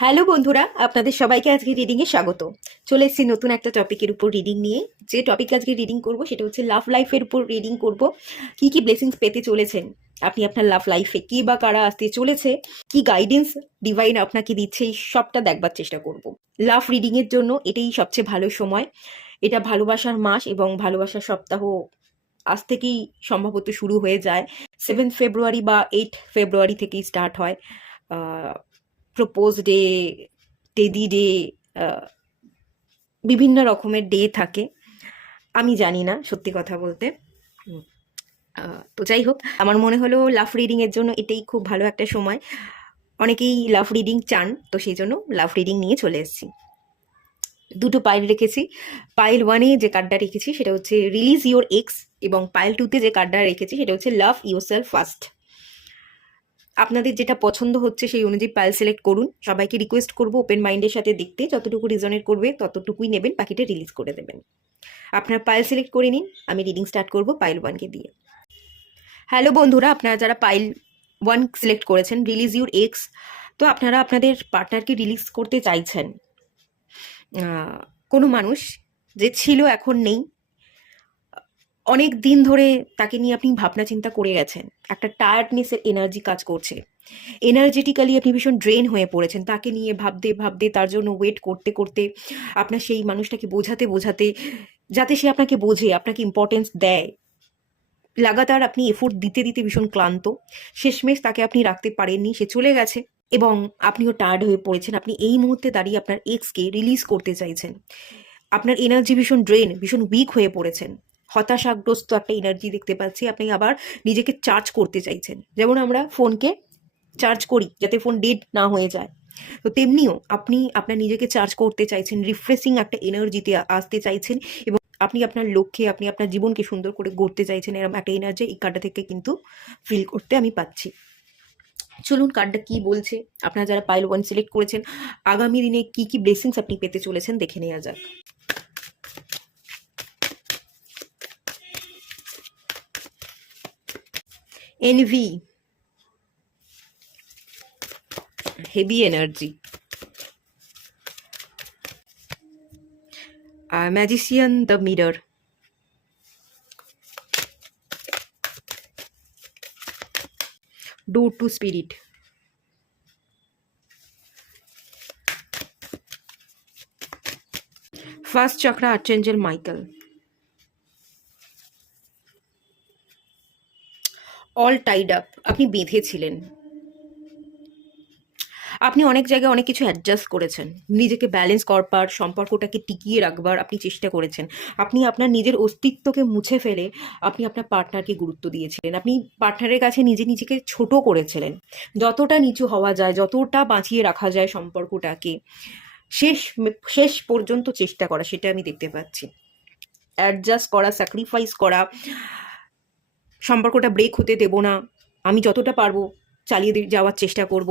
Hello বন্ধুরা, আপনাদের সবাইকে আজকে রিডিংয়ে স্বাগত। চলে এসেছি নতুন একটা টপিকের উপর রিডিং নিয়ে। যে টপিক আজকে রিডিং করব সেটা হচ্ছে লাভ লাইফের উপর রিডিং করব। কি কি ব্লেসিংস পেতে চলেছেন আপনি আপনার লাভ লাইফে, কি বা কারা আসতে চলেছে, কি গাইডেন্স ডিভাইন আপনাকে দিচ্ছে, এই সবটা দেখবার চেষ্টা করব। লাভ রিডিংয়ের জন্য এটাই সবচেয়ে ভালো সময়। এটা ভালোবাসার মাস এবং ভালোবাসার সপ্তাহ আজ থেকেই সম্ভবত শুরু হয়ে যায়। 7 ফেব্রুয়ারি বা 8 ফেব্রুয়ারি থেকেই স্টার্ট হয়। প্রপোজ ডে, টেডি ডে, বিভিন্ন রকমের ডে থাকে। আমি জানি না সত্যি কথা বলতে। তো যাই হোক, আমার মনে হলো লাভ রিডিংয়ের জন্য এটাই খুব ভালো একটা সময়। অনেকেই লাভ রিডিং চান, তো সেই জন্য লাভ রিডিং নিয়ে চলে এসেছি। দুটো পাইল রেখেছি। পাইল ওয়ানে যে কার্ডটা রেখেছি সেটা হচ্ছে রিলিজ ইওর এক্স, এবং পাইল টুতে যে কার্ডটা রেখেছি সেটা হচ্ছে লাভ ইউর সেলফ ফার্স্ট। আপনাদের যেটা পছন্দ হচ্ছে সেই অনুযায়ী পাইল সিলেক্ট করুন। সবাইকে রিকোয়েস্ট করবো ওপেন মাইন্ডের সাথে দেখতে, যতটুকু রিজনেট করবে ততটুকুই নেবেন, বাকিটা রিলিজ করে দেবেন। আপনার পাইল সিলেক্ট করে নিন, আমি রিডিং স্টার্ট করব পাইল ওয়ানকে দিয়ে। হ্যালো বন্ধুরা, আপনারা যারা পাইল ওয়ান সিলেক্ট করেছেন, রিলিজ ইউর এক্স, তো আপনারা আপনাদের পার্টনারকে রিলিজ করতে চাইছেন। কোনো মানুষ যে ছিল এখন নেই, অনেক দিন ধরে তাকে নিয়ে আপনি ভাবনা চিন্তা করে গেছেন, একটা টায়ার্ডনেসের এনার্জি কাজ করছে, এনার্জেটিক্যালি আপনি ভীষণ ড্রেন হয়ে পড়েছেন তাকে নিয়ে ভাবতে ভাবতে, তার জন্য ওয়েট করতে করতে, আপনার সেই মানুষটাকে বোঝাতে বোঝাতে, যাতে সে আপনাকে বোঝে, আপনাকে ইম্পর্টেন্স দেয়, লাগাতার আপনি এফোর্ট দিতে দিতে ভীষণ ক্লান্ত। শেষমেশ তাকে আপনি রাখতে পারেননি, সে চলে গেছে এবং আপনিও টায়ার্ড হয়ে পড়েছেন। আপনি এই মুহূর্তে দাঁড়িয়ে আপনার এক্সকে রিলিজ করতে চাইছেন। আপনার এনার্জি ভীষণ ড্রেন, ভীষণ উইক হয়ে পড়েছেন, হতাশাগ্রস্ত একটা এনার্জি দেখতে পাচ্ছি। আপনি আবার নিজেকে চার্জ করতে চাইছেন, যেমন আমরা ফোনকে চার্জ করি যাতে ফোন ডেড না হয়ে যায়, তো তেমনিও আপনি আপনার নিজেকে চার্জ করতে চাইছেন, রিফ্রেশিং একটা এনার্জিতে আসতে চাইছেন, এবং আপনি আপনার লক্ষ্যে, আপনি আপনার জীবনকে সুন্দর করে গড়তে চাইছেন, এরকম একটা এনার্জি এই কার্ডটা থেকে কিন্তু ফিল করতে আমি পাচ্ছি। চলুন কার্ডটা কি বলছে, আপনারা যারা পাইল ওয়ান সিলেক্ট করেছেন আগামী দিনে কি কি ব্লেসিংস আপনি পেতে চলেছেন দেখে নেওয়া যাক। Envy, heavy energy, magician the mirror, door to spirit, first chakra archangel Michael, all tied up, আপনি বেঁধেছিলেন, আপনি অনেক জায়গায় অনেক কিছু অ্যাডজাস্ট করেছেন, নিজেকে ব্যালেন্স করবার, সম্পর্কটাকে টিকিয়ে রাখবার আপনি চেষ্টা করেছেন। আপনি আপনার নিজের অস্তিত্বকে মুছে ফেলে আপনি আপনার পার্টনারকে গুরুত্ব দিয়েছিলেন। আপনি পার্টনারের কাছে নিজেকে ছোট করেছিলেন, যতটা নিচু হওয়া যায়, যতটা বাঁচিয়ে রাখা যায় সম্পর্কটাকে, শেষ শেষ পর্যন্ত চেষ্টা করা, সেটা আমি দেখতে পাচ্ছি। অ্যাডজাস্ট করা, স্যাক্রিফাইস করা, সম্পর্কটা ব্রেক হতে দেব না, আমি যতটা পারবো চালিয়ে যাওয়ার চেষ্টা করব।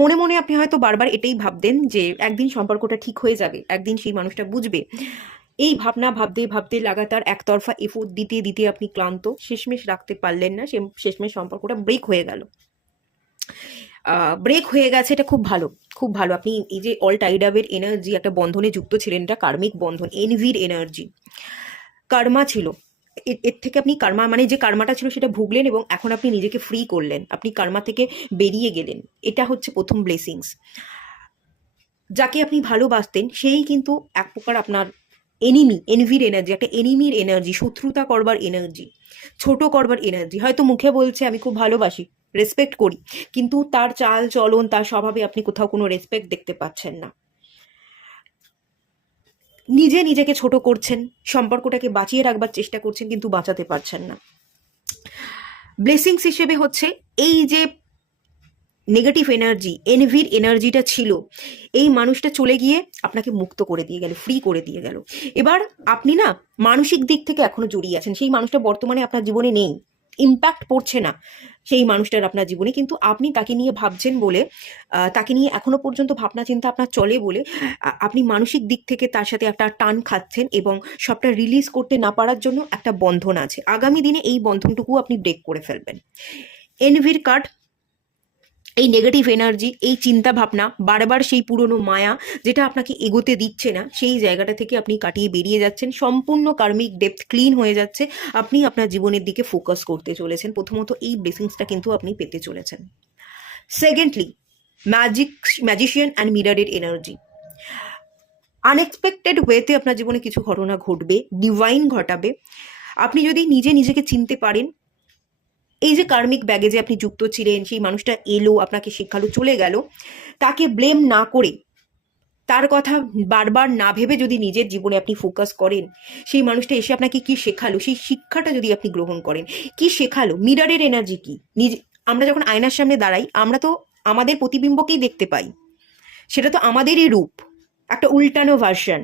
মনে মনে আপনি হয়তো বারবার এটাই ভাবতেন যে একদিন সম্পর্কটা ঠিক হয়ে যাবে, একদিন সেই মানুষটা বুঝবে। এই ভাবনা ভাবতে ভাবতে লাগাতার একতরফা এফোর্ট দিতে দিতে আপনি ক্লান্ত, শেষমেশ রাখতে পারলেন না, শেষমেশ সম্পর্কটা ব্রেক হয়ে গেল। ব্রেক হয়ে গেছে, এটা খুব ভালো, খুব ভালো। আপনি এই যে অল টাইড আপের এনার্জি, একটা বন্ধনে যুক্ত ছিলেন, এটা কার্মিক বন্ধন, এনভির এনার্জি, কার্মা ছিল। এর থেকে আপনি কার্মা, মানে যে কার্মাটা ছিল সেটা ভুগলেন এবং এখন আপনি নিজেকে ফ্রি করলেন, আপনি কার্মা থেকে বেরিয়ে গেলেন। এটা হচ্ছে প্রথম ব্লেসিংস। যাকে আপনি ভালোবাসতেন সেই কিন্তু এক প্রকার আপনার এনিমি, এনভির এনার্জি, একটা এনিমির এনার্জি, শত্রুতা করবার এনার্জি, ছোট করবার এনার্জি। হয়তো মুখে বলছে আমি খুব ভালোবাসি, রেসপেক্ট করি, কিন্তু তার চাল চলন, তার স্বভাবে আপনি কোথাও কোনো রেসপেক্ট দেখতে পাচ্ছেন না। নিজেকে ছোট করছেন, সম্পর্কটাকে বাঁচিয়ে রাখবার চেষ্টা করছেন, কিন্তু বাঁচাতে পারছেন না। ব্লেসিংস হিসেবে হচ্ছে এই যে নেগেটিভ এনার্জি, এনভির এনার্জিটা ছিল, এই মানুষটা চলে গিয়ে আপনাকে মুক্ত করে দিয়ে গেল, ফ্রি করে দিয়ে গেল। এবার আপনি না মানসিক দিক থেকে এখনো জড়িয়ে আছেন, সেই মানুষটা বর্তমানে আপনার জীবনে নেই, ইম্প্যাক্ট পড়ছে না সেই মানুষটার আপনার জীবনে, কিন্তু আপনি তাকে নিয়ে ভাবছেন বলে, তাকে নিয়ে এখনো পর্যন্ত ভাবনা চিন্তা আপনার চলে বলে, আপনি মানসিক দিক থেকে তার সাথে একটা টান খাচ্ছেন এবং সবটা রিলিজ করতে না পারার জন্য একটা বন্ধন আছে। আগামী দিনে এই বন্ধনটুকু আপনি ব্রেক করে ফেলবেন। এনভির কার্ড, এই নেগেটিভ এনার্জি, এই চিন্তা ভাবনা, বারবার সেই পুরনো মায়া যেটা আপনাকে এগোতে দিচ্ছে না, সেই জায়গাটা থেকে আপনি কাটিয়ে বেরিয়ে যাচ্ছেন, সম্পূর্ণ কার্মিক ডেপথ ক্লিন হয়ে যাচ্ছে, আপনি আপনার জীবনের দিকে ফোকাস করতে চলেছেন। প্রথমত এই ব্লেসিংসটা কিন্তু আপনি পেতে চলেছেন। সেকেন্ডলি, ম্যাজিশিয়ান অ্যান্ড মিরারের এনার্জি। আনএক্সপেক্টেড ওয়েতে আপনার জীবনে কিছু ঘটনা ঘটবে, ডিভাইন ঘটাবে। আপনি যদি নিজেকে চিনতে পারেন, এই যে কার্মিক ব্যাগেজে আপনি যুক্ত ছিলেন, সেই মানুষটা এলো, আপনাকে শেখালো, চলে গেল, তাকে ব্লেম না করে, তার কথা বারবার না ভেবে যদি নিজের জীবনে আপনি ফোকাস করেন, সেই মানুষটা এসে আপনাকে কি শেখালো, সেই শিক্ষাটা যদি আপনি গ্রহণ করেন, কি শেখালো, মিররের এনার্জি কি, নিজে আমরা যখন আয়নার সামনে দাঁড়াই, আমরা তো আমাদের প্রতিবিম্বকেই দেখতে পাই, সেটা তো আমাদেরই রূপ, একটা উল্টানো ভার্সন।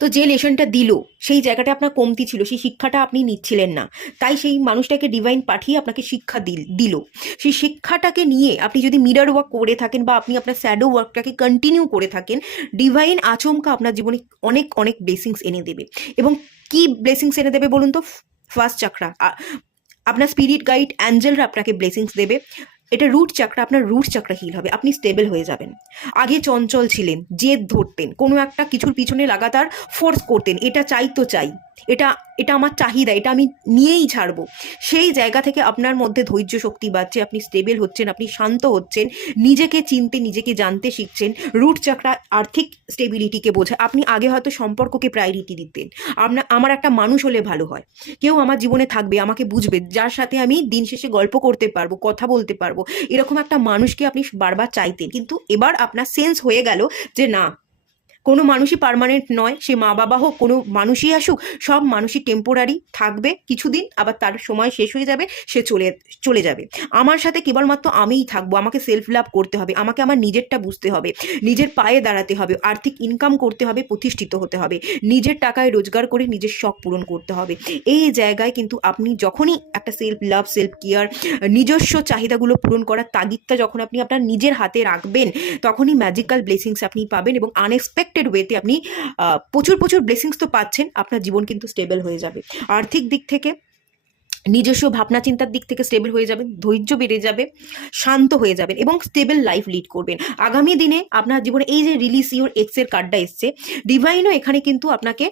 তো যে লেসনটা দিল, সেই জায়গাটা আপনার কমতি ছিল, সেই শিক্ষাটা আপনি নিচ্ছিলেন না, তাই সেই মানুষটাকে ডিভাইন পাঠিয়ে আপনাকে শিক্ষা দিল। সেই শিক্ষাটাকে নিয়ে আপনি যদি মিরর ওয়ার্ক করে থাকেন বা আপনি আপনার শ্যাডো ওয়ার্কটাকে কন্টিনিউ করে থাকেন, ডিভাইন আচমকা আপনার জীবনে অনেক অনেক ব্লেসিংস এনে দেবে। এবং কি ব্লেসিংস এনে দেবে বলুন তো? ফার্স্ট চাকরা, আপনার স্পিরিট গাইড অ্যাঞ্জেলরা আপনাকে ব্লেসিংস দেবে। এটা রুট চাকরা, আপনার রুট চাকরা হিল হবে, আপনি স্টেবল হয়ে যাবেন। আগে চঞ্চল ছিলেন, জেদ ধরতেন, কোনো একটা কিছুর পিছনে লাগাতার ফোর্স করতেন, এটা চাই তো চাই, এটা এটা আমার চাহিদা, এটা আমি নিয়েই ছাড়বো। সেই জায়গা থেকে আপনার মধ্যে ধৈর্য শক্তি বাড়ছে, আপনি স্টেবল হচ্ছেন, আপনি শান্ত হচ্ছেন, নিজেকে চিনতে নিজেকে জানতে শিখছেন। রুট চাকরা আর্থিক স্টেবিলিটিকে বোঝায়। আপনি আগে হয়তো সম্পর্ককে প্রায়োরিটি দিতেন, আমার একটা মানুষ হলে ভালো হয়, কেউ আমার জীবনে থাকবে, আমাকে বুঝবে, যার সাথে আমি দিন শেষে গল্প করতে পারবো, কথা বলতে পারবো, এরকম একটা মানুষকে আপনি বারবার চাইতেন। কিন্তু এবার আপনার সেন্স হয়ে গেল যে না, কোনো মানুষই পার্মানেন্ট নয়, সে মা বাবা হোক, কোনো মানুষই আসুক, সব মানুষই টেম্পোরারি থাকবে কিছুদিন, আবার তার সময় শেষ হয়ে যাবে, সে চলে যাবে। আমার সাথে কেবলমাত্র আমিই থাকবো, আমাকে সেলফ লাভ করতে হবে, আমাকে আমার নিজেরটা বুঝতে হবে, নিজের পায়ে দাঁড়াতে হবে, আর্থিক ইনকাম করতে হবে, প্রতিষ্ঠিত হতে হবে, নিজের টাকায় রোজগার করে নিজের শখ পূরণ করতে হবে। এই জায়গায় কিন্তু আপনি যখনই একটা সেলফ লাভ, সেলফ কেয়ার, নিজস্ব চাহিদাগুলো পূরণ করার তাগিদটা যখন আপনি আপনার নিজের হাতে রাখবেন, তখনই ম্যাজিক্যাল ব্লেসিংস আপনি পাবেন। এবং আনএক্সপেক্টেড ওয়েতে আপনি প্রচুর প্রচুর ব্লেসিংস তো পাচ্ছেন, আপনার জীবন কিন্তু স্টেবল হয়ে যাবে। আর্থিক দিক থেকে, নিজস্ব ভাবনা চিন্তার দিক থেকে স্টেবল হয়ে যাবেন, ধৈর্য বেড়ে যাবে, শান্ত হয়ে যাবেন এবং স্টেবল লাইফ লিড করবেন। আগামী দিনে আপনার জীবনে এই যে রিলিজ ইউর এক্সের কার্ডটা এসছে, ডিভাইনও এখানে কিন্তু আপনাকে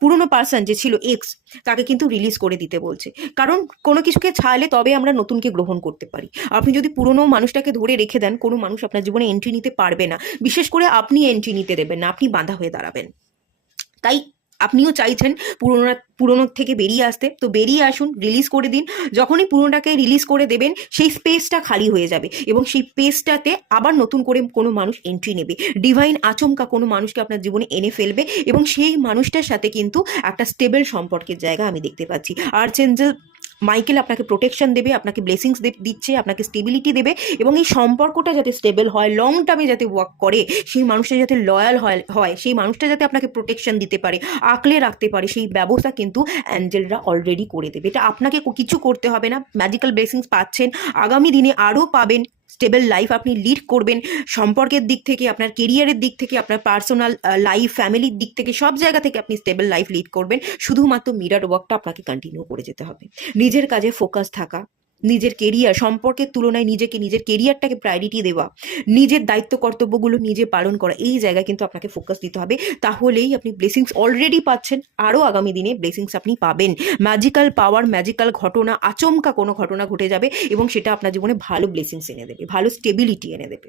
পুরনো পার্সন যে ছিল এক্স, তাকে কিন্তু রিলিজ করে দিতে বলছে। কারণ কোনো কিছুকে ছাড়লে তবে আমরা নতুনকে গ্রহণ করতে পারি। আপনি যদি পুরনো মানুষটাকে ধরে রেখে দেন, কোনো মানুষ আপনার জীবনে এন্ট্রি নিতে পারবে না, বিশেষ করে আপনি এন্ট্রি নিতে দেবেন না, আপনি বাধা হয়ে দাঁড়াবেন। তাই আপনিও চাইছেন পুরোনোর থেকে বেরিয়ে আসতে, তো বেরিয়ে আসুন, রিলিজ করে দিন। যখনই পুরোনোটাকে রিলিজ করে দেবেন, সেই স্পেসটা খালি হয়ে যাবে এবং সেই স্পেসটাতে আবার নতুন করে কোনো মানুষ এন্ট্রি নেবে। ডিভাইন আচমকা কোনো মানুষকে আপনার জীবনে এনে ফেলবে এবং সেই মানুষটার সাথে কিন্তু একটা স্টেবল সম্পর্কের জায়গা আমি দেখতে পাচ্ছি। আর্চেঞ্জেল মাইকেল আপনাকে প্রোটেকশন দেবে, আপনাকে ব্লেসিংস দিচ্ছে, আপনাকে স্টেবিলিটি দেবে এবং এই সম্পর্কটা যাতে স্টেবল হয়, লং টার্মে যাতে ওয়ার্ক করে, সেই মানুষটা যাতে লয়াল হয়, সেই মানুষটা যাতে আপনাকে প্রোটেকশন দিতে পারে, আঁকলে রাখতে পারে, সেই ব্যবস্থা কিন্তু অ্যাঞ্জেলরা অলরেডি করে দেবে। এটা আপনাকে কিছু করতে হবে না, ম্যাজিক্যাল ব্লেসিংস পাচ্ছেন, আগামী দিনে আরও পাবেন। স্টেবল লাইফ আপনি লিড করবেন, সম্পর্কের দিক থেকে, আপনার কেরিয়ারের দিক থেকে, আপনার পার্সোনাল লাইফ, ফ্যামিলির দিক থেকে, সব জায়গা থেকে আপনি স্টেবল লাইফ লিড করবেন। শুধুমাত্র মিরর ওয়ার্কটা আপনাকে কন্টিনিউ করে যেতে হবে, নিজের কাজে ফোকাস থাকা, নিজের কেরিয়ার সম্পর্কের তুলনায় নিজের কেরিয়ারটাকে প্রায়োরিটি দেওয়া, নিজের দায়িত্ব কর্তব্যগুলো নিজে পালন করা, এই জায়গায় কিন্তু আপনাকে ফোকাস দিতে হবে। তাহলেই আপনি ব্লেসিংস অলরেডি পাচ্ছেন, আরও আগামী দিনে ব্লেসিংস আপনি পাবেন। ম্যাজিক্যাল পাওয়ার, ম্যাজিক্যাল ঘটনা, আচমকা কোনো ঘটনা ঘটে যাবে এবং সেটা আপনার জীবনে ভালো ব্লেসিংস এনে দেবে, ভালো স্টেবিলিটি এনে দেবে।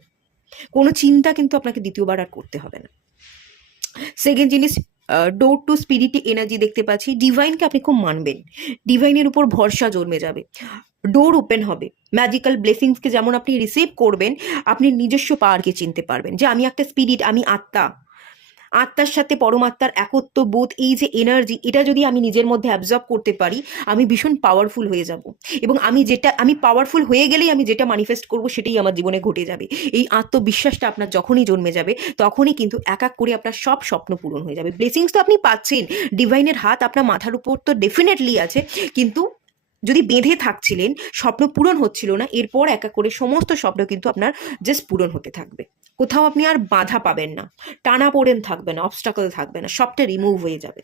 কোনো চিন্তা কিন্তু আপনাকে দ্বিতীয়বার আর করতে হবে না। সেকেন্ড জিনিস, ডোর টু স্পিরিট এনার্জি দেখতে পাচ্ছি। ডিভাইনকে আপনি খুব মানবেন, ডিভাইনের উপর ভরসা জন্মে যাবে, ডোর ওপেন হবে। ম্যাজিক্যাল ব্লেসিংসকে যেমন আপনি রিসিভ করবেন, আপনি নিজস্ব পাওয়ারকে চিনতে পারবেন যে আমি একটা স্পিরিট, আমি আত্মা, আত্মার সাথে পরমাত্মার একত্ব বোধ, এই যে এনার্জি, এটা যদি আমি নিজের মধ্যে অ্যাবজর্ব করতে পারি, আমি ভীষণ পাওয়ারফুল হয়ে যাব এবং আমি পাওয়ারফুল হয়ে গেলেই আমি যেটা ম্যানিফেস্ট করব সেটাই আমার জীবনে ঘটে যাবে। এই আত্মবিশ্বাসটা আপনার যখনই জন্মে যাবে, তখনই কিন্তু এক এক করে আপনার সব স্বপ্ন পূরণ হয়ে যাবে। ব্লেসিংস তো আপনি পাচ্ছেন, ডিভাইনের হাত আপনার মাথার উপর তো ডেফিনেটলি আছে, কিন্তু যদি বেঁধে থাকছিলেন, স্বপ্ন পূরণ হচ্ছিল না, এরপর এক এক করে সমস্ত স্বপ্ন কিন্তু আপনার জাস্ট পূরণ হতে থাকবে। কোথাও আপনি আর বাধা পাবেন না, টানাপোড়েন থাকবে না, অবস্টাকল থাকবে না, সবটা রিমুভ হয়ে যাবে।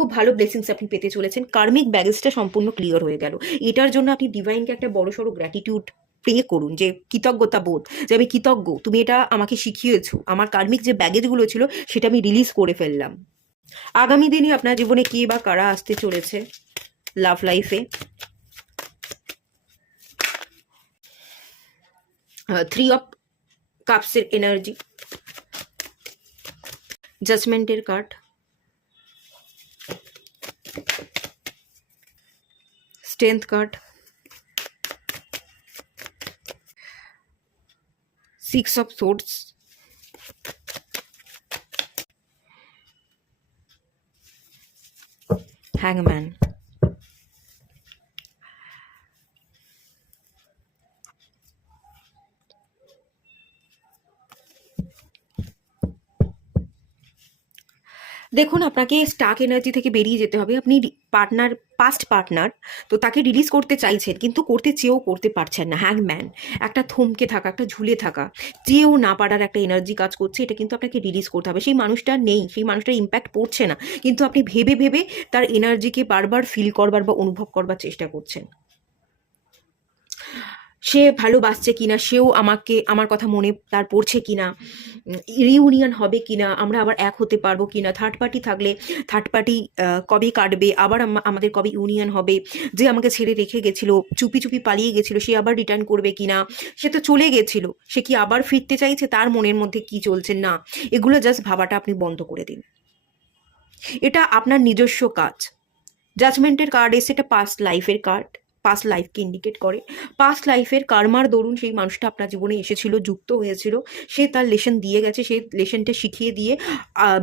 খুব ভালো ব্লেসিংস আপনি পেতে চলেছেন, কার্মিক ব্যাগেজটা সম্পূর্ণ ক্লিয়ার হয়ে গেল। এটার জন্য আপনি ডিভাইনকে একটা বড়সড় গ্র্যাটিটিউড প্রে করুন, যে কৃতজ্ঞতা বোধ, যে আমি কৃতজ্ঞ, তুমি এটা আমাকে শিখিয়েছো, আমার কার্মিক যে ব্যাগেজগুলো ছিল সেটা আমি রিলিজ করে ফেললাম। আগামী দিনে আপনার জীবনে কে বা কারা আসতে চলেছে লাভ লাইফে? 3 অফ কাপসের এনার্জি, জাজমেন্টের card, strength card, 6 of swords, হ্যাংম্যান। দেখুন, আপনাকে স্টাক এনার্জি থেকে বেরিয়ে যেতে হবে। আপনি পার্টনার, পাস্ট পার্টনার, তো তাকে রিলিজ করতে চাইছেন কিন্তু করতে চেয়েও করতে পারছেন না। হ্যাংম্যান, একটা থমকে থাকা, একটা ঝুলে থাকা, চেয়েও না পারার একটা এনার্জি কাজ করছে। এটা কিন্তু আপনাকে রিলিজ করতে হবে। সেই মানুষটা নেই, সেই মানুষটার ইম্প্যাক্ট পড়ছে না, কিন্তু আপনি ভেবে ভেবে তার এনার্জিকে বারবার ফিল করবার বা অনুভব করবার চেষ্টা করছেন। সে ভালোবাসছে কিনা, সেও আমাকে, আমার কথা মনে তার পড়ছে কিনা, রিউনিয়ন হবে কিনা, আমরা আবার এক হতে পারবো কিনা, থার্ড পার্টি থাকলে থার্ড পার্টি কবে কাটবে, আবার আমাদের কবে ইউনিয়ন হবে, যে আমাকে ছেড়ে রেখে গেছিল, চুপি চুপি পালিয়ে গেছিল, সে আবার রিটার্ন করবে কিনা, সে তো চলে গেছিল, সে কি আবার ফিরতে চাইছে, তার মনের মধ্যে কি চলছে না, এগুলো জাস্ট ভাবাটা আপনি বন্ধ করে দিন। এটা আপনার নিজস্ব কাজ। জাজমেন্টের কার্ড এসে, এটা পাস্ট লাইফের কার্ড, পাস্ট লাইফকে ইন্ডিকেট করে। পাস্ট লাইফের কার্মার দরুন সেই মানুষটা আপনার জীবনে এসেছিল, যুক্ত হয়েছিল, সে তার লেসন দিয়ে গেছে, সেই লেসনটা শিখিয়ে দিয়ে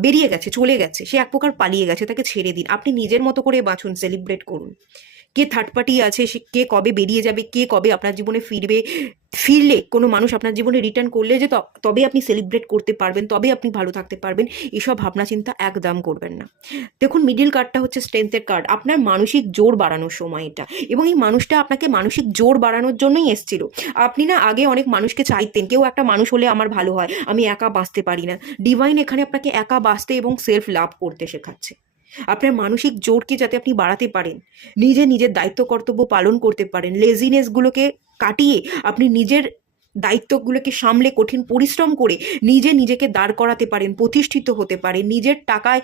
বেরিয়ে গেছে, চলে গেছে, সে এক প্রকার পালিয়ে গেছে, তাকে ছেড়ে দিন। আপনি নিজের মতো করে বাঁচুন, সেলিব্রেট করুন। কে থার্ড পার্টি আছে, সে কে কবে বেরিয়ে যাবে, কে কবে আপনার জীবনে ফিরবে, ফিরলে কোনো মানুষ আপনার জীবনে রিটার্ন করলে যে তবে আপনি সেলিব্রেট করতে পারবেন, তবে আপনি ভালো থাকতে পারবেন, এসব ভাবনা চিন্তা একদম করবেন না। দেখুন, মিডিল কার্ডটা হচ্ছে স্ট্রেংথের কার্ড। আপনার মানসিক জোর বাড়ানোর সময় এটা, এবং এই মানুষটা আপনাকে মানসিক জোর বাড়ানোর জন্যই এসেছিল। আপনি না আগে অনেক মানুষকে চাইতেন, কেউ একটা মানুষ হলে আমার ভালো হয়, আমি একা বাঁচতে পারি না। ডিভাইন এখানে আপনাকে একা বাঁচতে এবং সেলফ লাভ করতে শেখাচ্ছে। আপনার মানসিক জোরকে যাতে আপনি বাড়াতে পারেন, নিজের দায়িত্ব কর্তব্য পালন করতে পারেন, লেজিনেসগুলোকে কাটিয়ে আপনি নিজের দায়িত্বগুলোকে সামলে কঠিন পরিশ্রম করে নিজেকে দাঁড় করাতে পারেন, প্রতিষ্ঠিত হতে পারেন, নিজের টাকায়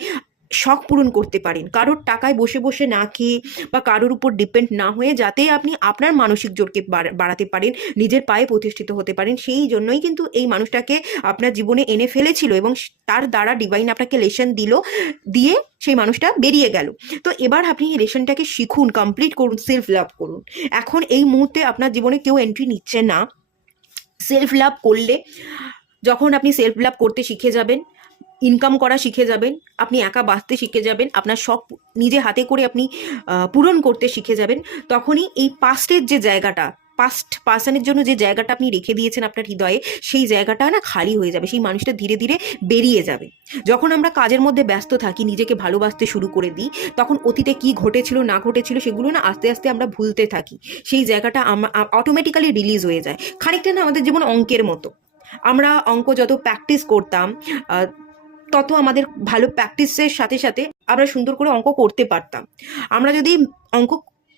শখ পূরণ করতে পারেন, কারোর টাকায় বসে বসে না খেয়ে বা কারোর উপর ডিপেন্ড না হয়ে, যাতে আপনি আপনার মানসিক জোরকে বাড়াতে পারেন, নিজের পায়ে প্রতিষ্ঠিত হতে পারেন। সেই জন্যই কিন্তু এই মানুষটাকে আপনার জীবনে এনে ফেলেছিল, এবং তার দ্বারা ডিভাইন আপনাকে লেসন দিয়ে সেই মানুষটা বেরিয়ে গেল। তো এবার আপনি এই লেসনটাকে শিখুন, কমপ্লিট করুন, সেলফ লাভ করুন। এখন এই মুহূর্তে আপনার জীবনে কেউ এন্ট্রি নিচ্ছে না। সেলফ লাভ করলে, যখন আপনি সেলফ লাভ করতে শিখে যাবেন, ইনকাম করা শিখে যাবেন, আপনি একা বাঁচতে শিখে যাবেন, আপনার শখ নিজে হাতে করে আপনি পূরণ করতে শিখে যাবেন, তখনই এই পাস্টের যে জায়গাটা, পাস্ট পার্সনের জন্য যে জায়গাটা আপনি রেখে দিয়েছেন আপনার হৃদয়ে, সেই জায়গাটা না খালি হয়ে যাবে, সেই মানুষটা ধীরে ধীরে বেরিয়ে যাবে। যখন আমরা কাজের মধ্যে ব্যস্ত থাকি, নিজেকে ভালোবাসতে শুরু করে দিই, তখন অতীতে কি ঘটেছিল না ঘটেছিল সেগুলো না আস্তে আস্তে আমরা ভুলতে থাকি, সেই জায়গাটা অটোমেটিক্যালি রিলিজ হয়ে যায়। খানিকটা না আমাদের জীবন অঙ্কের মতো। আমরা অঙ্ক যত প্র্যাকটিস করতাম, তত আমাদের ভালো প্র্যাকটিসের সাথে সাথে আমরা সুন্দর করে অঙ্ক করতে পারতাম। আমরা যদি অঙ্ক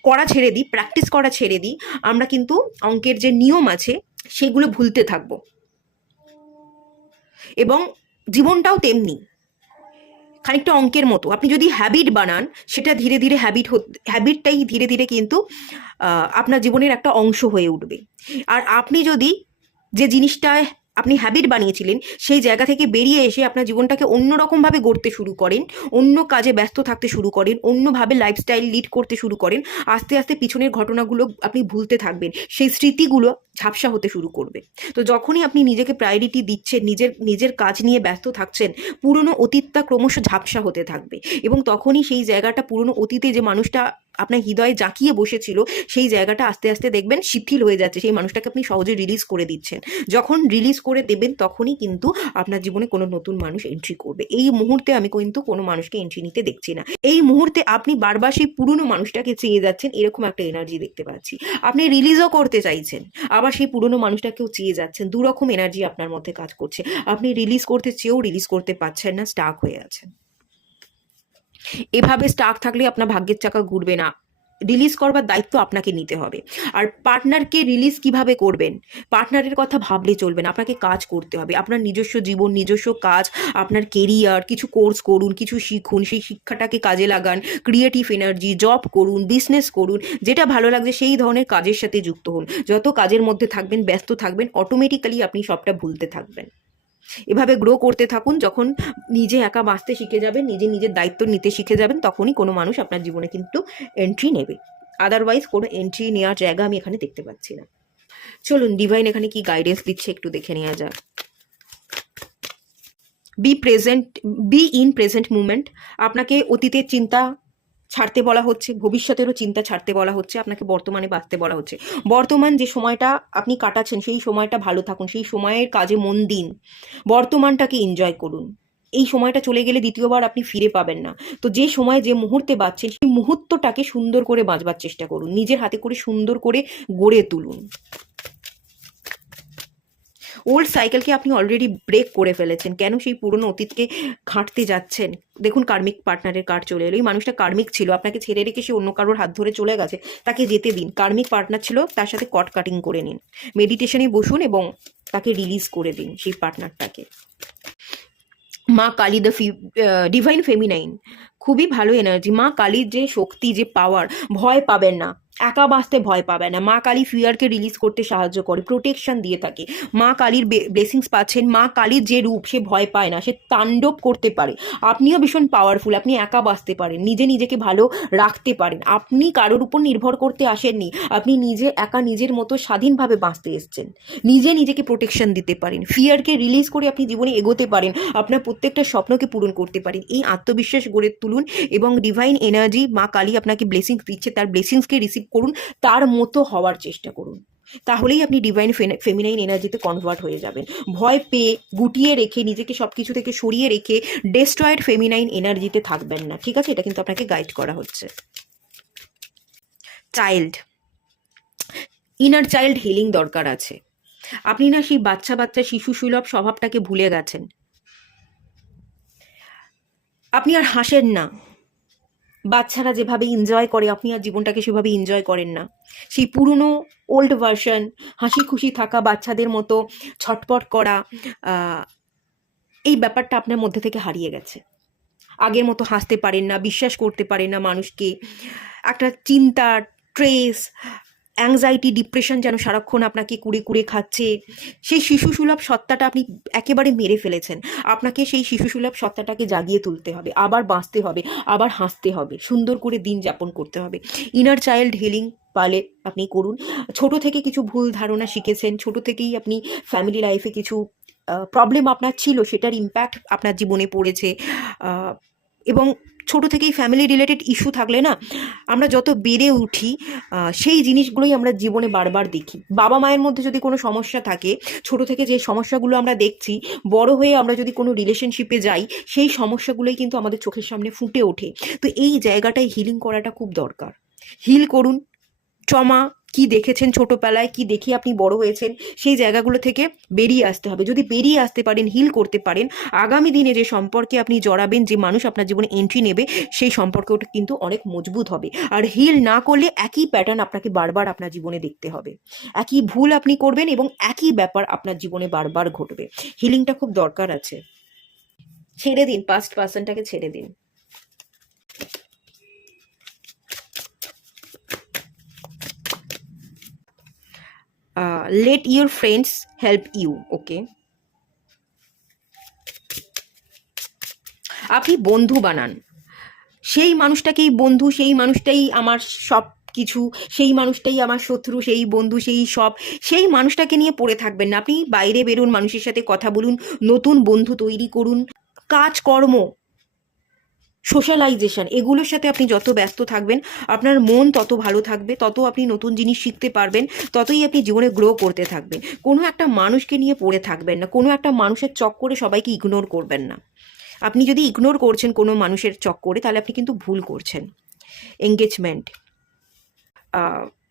করা ছেড়ে দিই, প্র্যাকটিস করা ছেড়ে দিই, আমরা কিন্তু অঙ্কের যে নিয়ম আছে সেগুলো ভুলতে থাকব। এবং জীবনটাও তেমনি, খানিকটা অঙ্কের মতো। আপনি যদি হ্যাবিট বানান, সেটা ধীরে ধীরে হ্যাবিটটাই ধীরে ধীরে কিন্তু আপনার জীবনের একটা অংশ হয়ে উঠবে। আর আপনি যদি যে জিনিসটায় আপনি হ্যাবিট বানিয়েছিলেন, সেই জায়গা থেকে বেরিয়ে এসে আপনার জীবনটাকে অন্যরকমভাবে গড়তে শুরু করেন, অন্য কাজে ব্যস্ত থাকতে শুরু করেন, অন্যভাবে লাইফস্টাইল লিড করতে শুরু করেন, আস্তে আস্তে পিছনের ঘটনাগুলো আপনি ভুলতে থাকবেন, সেই স্মৃতিগুলো ঝাপসা হতে শুরু করবে। তো যখনই আপনি নিজেকে প্রায়োরিটি দিচ্ছেন, নিজের কাজ নিয়ে ব্যস্ত থাকছেন, পুরনো অতীতটা ক্রমশ ঝাপসা হতে থাকবে, এবং তখনই সেই জায়গাটা, পুরনো অতীতে যে মানুষটা আপনার হৃদয়ে জাঁকিয়ে বসেছিল, সেই জায়গাটা আস্তে আস্তে দেখবেন শিথিল হয়ে যাচ্ছে, সেই মানুষটাকে আপনি সহজে রিলিজ করে দিচ্ছেন। যখন রিলিজ করে দেবেন, তখনই কিন্তু আপনার জীবনে কোনো নতুন মানুষ এন্ট্রি করবে। এই মুহূর্তে আমি কিন্তু কোনো মানুষকে এন্ট্রি নিতে দেখছি না। এই মুহূর্তে আপনি বারবার সেই পুরনো মানুষটাকে চেয়ে যাচ্ছেন, এরকম একটা এনার্জি দেখতে পাচ্ছি। আপনি রিলিজও করতে চাইছেন, আবার সেই পুরনো মানুষটাকেও চেয়ে যাচ্ছেন। দুরকম এনার্জি আপনার মধ্যে কাজ করছে। আপনি রিলিজ করতে চেয়েও রিলিজ করতে পারছেন না, স্টাক হয়ে আছেন। এভাবে স্টাক থাকলে আপনার ভাগ্যের চাকা ঘুরবে না। রিলিজ করবার দায়িত্ব আপনাকে নিতে হবে। আর পার্টনারকে রিলিজ কিভাবে করবেন? পার্টনারের কথা ভাবলে চলবে না, আপনাকে কাজ করতে হবে। আপনার নিজস্ব জীবন, নিজস্ব কাজ, আপনার কেরিয়ার, কিছু কোর্স করুন, কিছু শিখুন, সেই শিক্ষাটাকে কাজে লাগান, ক্রিয়েটিভ এনার্জি, জব করুন, বিজনেস করুন, যেটা ভালো লাগছে সেই ধরনের কাজের সাথে যুক্ত হন। যত কাজের মধ্যে থাকবেন, ব্যস্ত থাকবেন, অটোমেটিক্যালি আপনি সবটা ভুলতে থাকবেন। এভাবে গ্রো করতে থাকুন। যখন নিজে একা বাঁচতে শিখে যাবেন, নিজের দায়িত্ব নিতে শিখে যাবেন, তখনই কোনো মানুষ আপনার জীবনে কিন্তু এন্ট্রি নেবে। আদারওয়াইজ কোনো এন্ট্রি নেওয়ার জায়গা আমি এখানে দেখতে পাচ্ছি না। চলুন ডিভাইন এখানে কি গাইডেন্স দিচ্ছে একটু দেখে নেওয়া যাক। Be in present moment. আপনাকে অতীতের চিন্তা ছাড়তে বলা হচ্ছে, ভবিষ্যতেরও চিন্তা ছাড়তে বলা হচ্ছে, আপনাকে বর্তমানে বাঁচতে বলা হচ্ছে। বর্তমান যে সময়টা আপনি কাটাচ্ছেন সেই সময়টা ভালো থাকুন, সেই সময়ের কাজে মন দিন, বর্তমানটাকে এনজয় করুন। এই সময়টা চলে গেলে দ্বিতীয়বার আপনি ফিরে পাবেন না। তো যে সময় যে মুহূর্তে বাঁচছেন সেই মুহূর্তটাকে সুন্দর করে বাঁচবার চেষ্টা করুন, নিজের হাতে করে সুন্দর করে গড়ে তুলুন। ওল্ড সাইকেলকে আপনি অলরেডি ব্রেক করে ফেলেছেন, কেন সেই পুরনো অতীতকে ঘাঁটতে যাচ্ছেন? দেখুন কার্মিক পার্টনারের কার্ড চলে এলো। এই মানুষটা কার্মিক ছিল, আপনাকে ছেড়ে রেখে সে অন্য কারোর হাত ধরে চলে গেছে, তাকে যেতে দিন। কার্মিক পার্টনার ছিল, তার সাথে কট কাটিং করে নিন, মেডিটেশনে বসুন এবং তাকে রিলিজ করে দিন সেই পার্টনারটাকে। মা কালী দ্য ডিভাইন ফেমিনাইন, খুবই ভালো এনার্জি। মা কালীর যে শক্তি, যে পাওয়ার, ভয় পাবেন না, একা বাঁচতে ভয় পাবে না। মা কালী ফিয়ারকে রিলিজ করতে সাহায্য করে, প্রোটেকশন দিয়ে থাকে। মা কালীর ব্লেসিংস পাচ্ছেন। মা কালীর যে রূপ, সে ভয় পায় না, সে তাণ্ডব করতে পারে। আপনিও ভীষণ পাওয়ারফুল, আপনি একা বাঁচতে পারেন, নিজেকে ভালো রাখতে পারেন। আপনি কারোর উপর নির্ভর করতে আসেননি, আপনি নিজে একা নিজের মতো স্বাধীনভাবে বাঁচতে এসেছেন। নিজেকে প্রোটেকশন দিতে পারেন, ফিয়ারকে রিলিজ করে আপনি জীবনে এগোতে পারেন, আপনার প্রত্যেকটা স্বপ্নকে পূরণ করতে পারেন। এই আত্মবিশ্বাস গড়ে তুলুন এবং ডিভাইন এনার্জি, মা কালী আপনাকে ব্লেসিংস দিচ্ছে, তার ব্লেসিংসকে রিসিভ করুন, তার মতো হওয়ার চেষ্টা করুন। তাহলেই আপনি ডিভাইন ফেমিনাইন এনার্জিতে কনভার্ট হয়ে যাবেন। ভয় পেয়ে, গুটিয়ে রেখে, নিজেকে সব কিছু থেকে সরিয়ে রেখে ডেস্ট্রয়েড ফেমিনাইন এনার্জিতে থাকবেন না, ঠিক আছে? এটা কিন্তু আপনাকে গাইড করা হচ্ছে। চাইল্ড, ইনার চাইল্ড হিলিং দরকার আছে। আপনি না সেই বাচ্চা শিশু সুলভ স্বভাবটাকে ভুলে গেছেন। আপনি আর হাসেন না, বাচ্চারা যেভাবে এনজয় করে আপনি আর জীবনটাকে সেভাবে এনজয় করেন না। সেই পুরনো ওল্ড ভার্সন, হাসি খুশি থাকা, বাচ্চাদের মতো ছটপট করা, এই ব্যাপারটা আপনার মধ্যে থেকে হারিয়ে গেছে। আগের মতো হাসতে পারেন না, বিশ্বাস করতে পারেন না মানুষকে। একটা চিন্তা, স্ট্রেস, অ্যাংজাইটি, ডিপ্রেশন যেন সারাক্ষণ আপনাকে কুড়ে কুড়ে খাচ্ছে। সেই শিশুসুলভ সত্তাটা আপনি একেবারে মেরে ফেলেছেন। আপনাকে সেই শিশুসুলভ সত্তাটাকে জাগিয়ে তুলতে হবে, আবার বাঁচতে হবে, আবার হাসতে হবে, সুন্দর করে দিন যাপন করতে হবে। ইনার চাইল্ড হিলিং পালে আপনি করুন। ছোট থেকে কিছু ভুল ধারণা শিখেছেন, ছোট থেকেই আপনি ফ্যামিলি লাইফে কিছু প্রবলেম আপনার ছিল, সেটার ইম্প্যাক্ট আপনার জীবনে পড়েছে। এবং ছোট থেকেই ফ্যামিলি রিলেটেড ইস্যু থাকলে না, আমরা যত বেড়ে উঠি সেই জিনিসগুলোই আমরা জীবনে বারবার দেখি। বাবা মায়ের মধ্যে যদি কোনো সমস্যা থাকে, ছোট থেকে যে সমস্যাগুলো আমরা দেখছি, বড় হয়ে আমরা যদি কোনো রিলেশনশিপে যাই, সেই সমস্যাগুলোই কিন্তু আমাদের চোখের সামনে ফুটে ওঠে। তো এই জায়গাটায় হিলিং করাটা খুব দরকার। হিল করুন। ট্রমা কি দেখেছেন ছোটবেলায়, কি দেখে আপনি বড় হয়েছেন, সেই জায়গাগুলো থেকে বেরিয়ে আসতে হবে। যদি বেরিয়ে আসতে পারেন, হিল করতে পারেন, আগামী দিনে যে সম্পর্কে আপনি জড়াবেন, যে মানুষ আপনার জীবনে এন্ট্রি নেবে, সেই সম্পর্কটা কিন্তু অনেক মজবুত হবে। আর হিল না করলে একই প্যাটার্ন আপনাকে বারবার আপনার জীবনে দেখতে হবে, একই ভুল আপনি করবেন এবং একই ব্যাপার আপনার জীবনে বারবার ঘটবে। হিলিংটা খুব দরকার আছে। ছেড়ে দিন, পাস্ট পার্সনটাকে ছেড়ে দিন। let your friends help you, ওকে? আপনি বন্ধু বানান, সেই মানুষটাকেই বন্ধু, সেই মানুষটাই আমার সব কিছু, সেই মানুষটাই আমার শত্রু, সেই বন্ধু, সেই সব, সেই মানুষটাকে নিয়ে পড়ে থাকবেন না। আপনি বাইরে বেরুন, মানুষের সাথে কথা বলুন, নতুন বন্ধু তৈরি করুন, কাজকর্ম, সোশ্যালাইজেশন, এগুলোর সাথে আপনি যত ব্যস্ত থাকবেন, আপনার মন তত ভালো থাকবে, তত আপনি নতুন জিনিস শিখতে পারবেন, ততই আপনি জীবনে গ্রো করতে থাকবেন। কোনো একটা মানুষকে নিয়ে পড়ে থাকবেন না, কোনো একটা মানুষের চক্করে সবাইকে ইগনোর করবেন না। আপনি যদি ইগনোর করছেন কোনো মানুষের চক্করে, তাহলে আপনি কিন্তু ভুল করছেন। এঙ্গেজমেন্ট,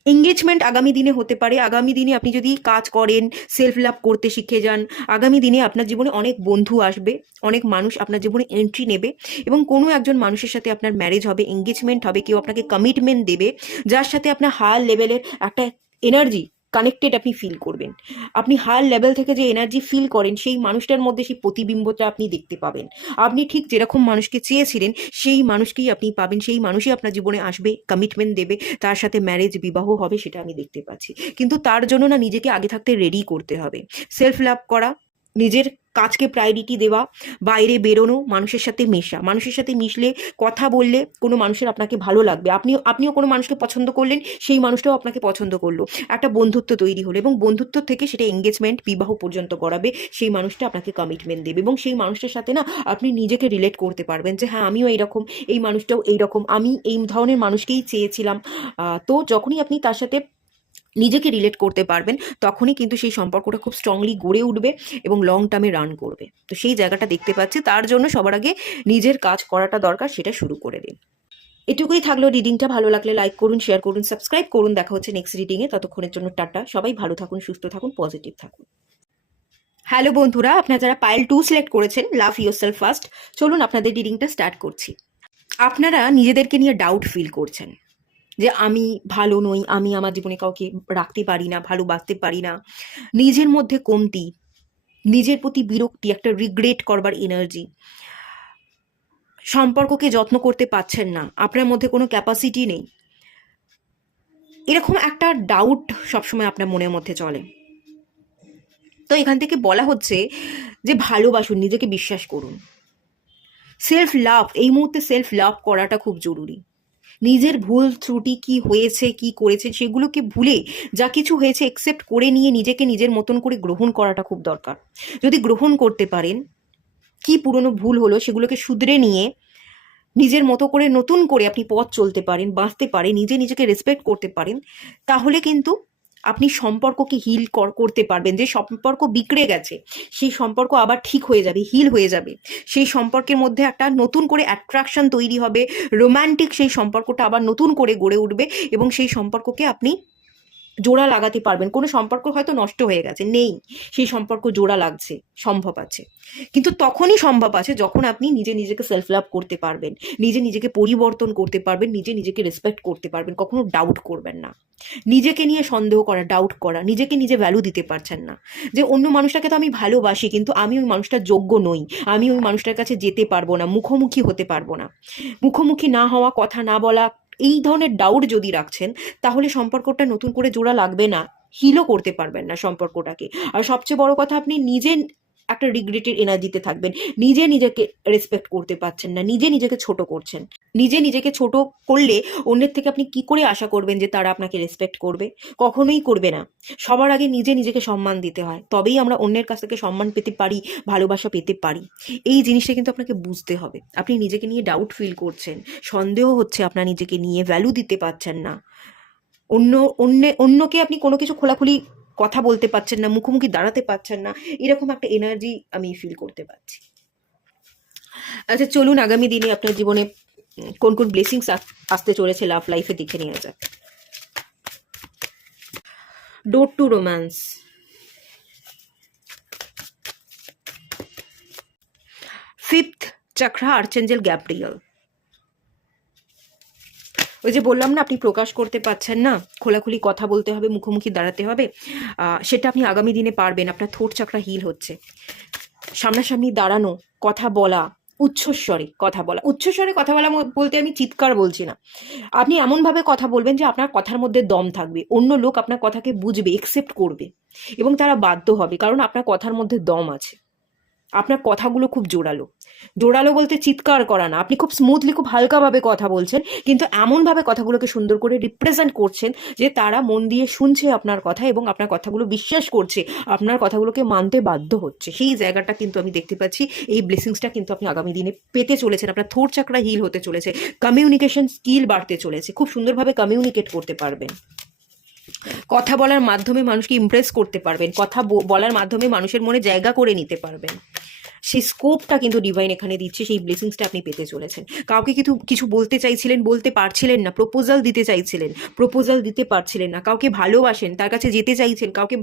এঙ্গেজমেন্ট আগামী দিনে হতে পারে। আগামী দিনে আপনি যদি কাজ করেন, সেলফ লাভ করতে শিখে যান, আগামী দিনে আপনার জীবনে অনেক বন্ধু আসবে, অনেক মানুষ আপনার জীবনে এন্ট্রি নেবে এবং কোনো একজন মানুষের সাথে আপনার ম্যারেজ হবে, এঙ্গেজমেন্ট হবে, কেউ আপনাকে কমিটমেন্ট দেবে, যার সাথে আপনার হায়ার লেভেলের একটা এনার্জি কানেক্টেড আপনি ফিল করবেন। আপনি হায়ার লেভেল থেকে যে এনার্জি ফিল করেন, সেই মানুষটার মধ্যে সেই প্রতিবিম্বটা আপনি দেখতে পাবেন। আপনি ঠিক যেরকম মানুষকে চেয়েছিলেন সেই মানুষকেই আপনি পাবেন, সেই মানুষই আপনার জীবনে আসবে, কমিটমেন্ট দেবে, তার সাথে ম্যারেজ বিবাহ হবে, সেটা আমি দেখতে পাচ্ছি। কিন্তু তার জন্য না নিজেকে আগে থাকতে রেডি করতে হবে, সেলফ লাভ করা, নিজের কাজকে প্রায়োরিটি দেওয়া, বাইরে বেরোনো, মানুষের সাথে মেশা। মানুষের সাথে মিশলে, কথা বললে কোনো মানুষের আপনাকে ভালো লাগবে, আপনিও কোনো মানুষকে পছন্দ করলেন, সেই মানুষটাও আপনাকে পছন্দ করলো, একটা বন্ধুত্ব তৈরি হলো এবং বন্ধুত্ব থেকে সেটা এঙ্গেজমেন্ট বিবাহ পর্যন্ত গড়াবে। সেই মানুষটা আপনাকে কমিটমেন্ট দেবে এবং সেই মানুষটার সাথে না আপনি নিজেকে রিলেট করতে পারবেন যে হ্যাঁ আমিও এইরকম, এই মানুষটাও এইরকম, আমি এই ধরনের মানুষকেই চেয়েছিলাম। তো যখনই আপনি তার সাথে নিজেকে রিলেট করতে পারবেন, তখনই কিন্তু সেই সম্পর্কটা খুব স্ট্রংলি গড়ে উঠবে এবং লং টার্মে রান করবে। তো সেই জায়গাটা দেখতে পাচ্ছি, তার জন্য সবার আগে নিজের কাজ করাটা দরকার, সেটা শুরু করে দিন। এটুকুই থাকলো রিডিংটা। ভালো লাগলে লাইক করুন, শেয়ার করুন, সাবস্ক্রাইব করুন। দেখা হচ্ছে নেক্সট রিডিংয়ে, ততক্ষণের জন্য টাটা। সবাই ভালো থাকুন, সুস্থ থাকুন, পজিটিভ থাকুন। হ্যালো বন্ধুরা, আপনারা যারা পাইল 2 সিলেক্ট করেছেন, লাভ ইয়োরসেলফ ফার্স্ট, চলুন আপনাদের রিডিংটা স্টার্ট করছি। আপনারা নিজেদেরকে নিয়ে ডাউট ফিল করছেন যে আমি ভালো নই, আমি আমার জীবনে কাউকে রাখতে পারি না, ভালোবাসতে পারি না, নিজের মধ্যে কমতি, নিজের প্রতি বিরক্তি, একটা রিগ্রেট করবার এনার্জি, সম্পর্ককে যত্ন করতে পারছেন না, আপনার মধ্যে কোনো ক্যাপাসিটি নেই, এরকম একটা ডাউট সবসময় আপনার মনের মধ্যে চলে। তো এখান থেকে বলা হচ্ছে যে ভালোবাসুন, নিজেকে বিশ্বাস করুন, সেলফ লাভ, এই মুহূর্তে সেলফ লাভ করাটা খুব জরুরি। নিজের ভুল ত্রুটি কি হয়েছে, কি করেছে, সেগুলোকে ভুলে যা কিছু হয়েছে একসেপ্ট করে নিয়ে নিজেকে নিজের মতন করে গ্রহণ করাটা খুব দরকার। যদি গ্রহণ করতে পারেন কি পুরনো ভুল হলো, সেগুলোকে শুধরে নিয়ে নিজের মতো করে নতুন করে আপনি পথ চলতে পারেন, বাঁচতে পারেন, নিজেকে রেসপেক্ট করতে পারেন, তাহলে কিন্তু আপনি সম্পর্ককে হিল করতে পারবেন। যে সম্পর্ক বিগড়ে গেছে সেই সম্পর্ক আবার ঠিক হয়ে যাবে, হিল হয়ে যাবে। সেই সম্পর্কের মধ্যে একটা নতুন করে অ্যাট্রাকশন তৈরি হবে, রোম্যান্টিক সেই সম্পর্কটা আবার নতুন করে গড়ে উঠবে এবং সেই সম্পর্ককে আপনি জোড়া লাগাতে পারবেন। কোনো সম্পর্ক হয়তো নষ্ট হয়ে গেছে, নেই, সেই সম্পর্ক জোড়া লাগছে, সম্ভব আছে। কিন্তু তখনই সম্ভব আছে যখন আপনি নিজেকে সেলফ লাভ করতে পারবেন, নিজেকে পরিবর্তন করতে পারবেন, নিজেকে রেসপেক্ট করতে পারবেন, কখনো ডাউট করবেন না। নিজেকে নিয়ে সন্দেহ করা, ডাউট করা, নিজে ভ্যালু দিতে পারছেন না, যে অন্য মানুষটাকে তো আমি ভালোবাসি কিন্তু আমি ওই মানুষটার যোগ্য নই, আমি ওই মানুষটার কাছে যেতে পারবো না, মুখোমুখি হতে পারবো না, মুখোমুখি না হওয়া, কথা না বলা, এই ধরনের ডাউট যদি রাখছেন, তাহলে সম্পর্কটা নতুন করে জোড়া লাগবে না, হিলও করতে পারবেন না সম্পর্কটাকে। আর সবচেয়ে বড় কথা, আপনি নিজে একটা রিগ্রেটেড এনার্জিতে থাকবেন, নিজেকে রেসপেক্ট করতে পারছেন না, নিজেকে ছোট করছেন। নিজেকে ছোট করলে অন্যের থেকে আপনি কি করে আশা করবেন যে তারা আপনাকে রেসপেক্ট করবে? কখনোই করবে না। সবার আগে নিজেকে সম্মান দিতে হয়, তবেই আমরা অন্যের কাছ থেকে সম্মান পেতে পারি, ভালোবাসা পেতে পারি। এই জিনিসটা কিন্তু আপনাকে বুঝতে হবে। আপনি নিজেকে নিয়ে ডাউট ফিল করছেন, সন্দেহ হচ্ছে আপনার নিজেকে নিয়ে, ভ্যালু দিতে পারছেন না, অন্যকে আপনি কোনো কিছু খোলাখুলি কথা বলতে পারছেন না, মুখোমুখি দাঁড়াতে পারছেন না, এরকম একটা এনার্জি আমি ফিল করতে পারছি। আচ্ছা চলুন আগামী দিনে আপনার জীবনে কোন কোন ব্লেসিংস আসতে চলেছে লাভ লাইফে দেখে নেওয়া যাক। Door to romance, fifth chakra, archangel Gabriel. ওই যে বললাম না, আপনি প্রকাশ করতে পারছেন না, খোলাখুলি কথা বলতে হবে, মুখোমুখি দাঁড়াতে হবে, সেটা আপনি আগামী দিনে পারবেন। আপনার থ্রোট চাকরা হিল হচ্ছে, সামনাসামনি দাঁড়ানো, কথা বলা, উচ্চস্বরে কথা বলা। উচ্চস্বরে কথা বলা বলতে আমি চিৎকার বলছি না, আপনি এমনভাবে কথা বলবেন যে আপনার কথার মধ্যে দম থাকবে, অন্য লোক আপনার কথাকে বুঝবে, একসেপ্ট করবে এবং তারা বাধ্য হবে, কারণ আপনার কথার মধ্যে দম আছে। আপনার কথাগুলো খুব জোরালো, জোরালো বলতে চিৎকার করা না, আপনি খুব স্মুথলি, খুব হালকাভাবে কথা বলছেন, কিন্তু এমনভাবে কথাগুলোকে সুন্দর করে রিপ্রেজেন্ট করছেন যে তারা মন দিয়ে শুনছে আপনার কথা এবং আপনার কথাগুলো বিশ্বাস করছে, আপনার কথাগুলোকে মানতে বাধ্য হচ্ছে। সেই জায়গাটা কিন্তু আমি দেখতে পাচ্ছি, এই ব্লেসিংসটা কিন্তু আপনি আগামী দিনে পেতে চলেছেন। আপনার থ্রোট চাকরা হিল হতে চলেছে, কমিউনিকেশন স্কিল বাড়তে চলেছে, খুব সুন্দরভাবে কমিউনিকেট করতে পারবেন, কথা বলার মাধ্যমে মানুষকে ইমপ্রেস করতে পারবেন, কথা বলার মাধ্যমে মানুষের মনে জায়গা করে নিতে পারবেন। সেই স্কোপটা কিন্তু ডিভাইন এখানে দিচ্ছে, সেই ব্লেসিংসটা আপনি পেতে চলেছেন। কাউকে কিছু কিছু বলতে চাইছিলেন, বলতে পারছিলেন না, প্রপোজাল দিতে চাইছিলেন, প্রপোজাল দিতে পারছিলেন না, কাউকে ভালোবাসেন, তার কাছে যেতে চাইছেন, কাউকে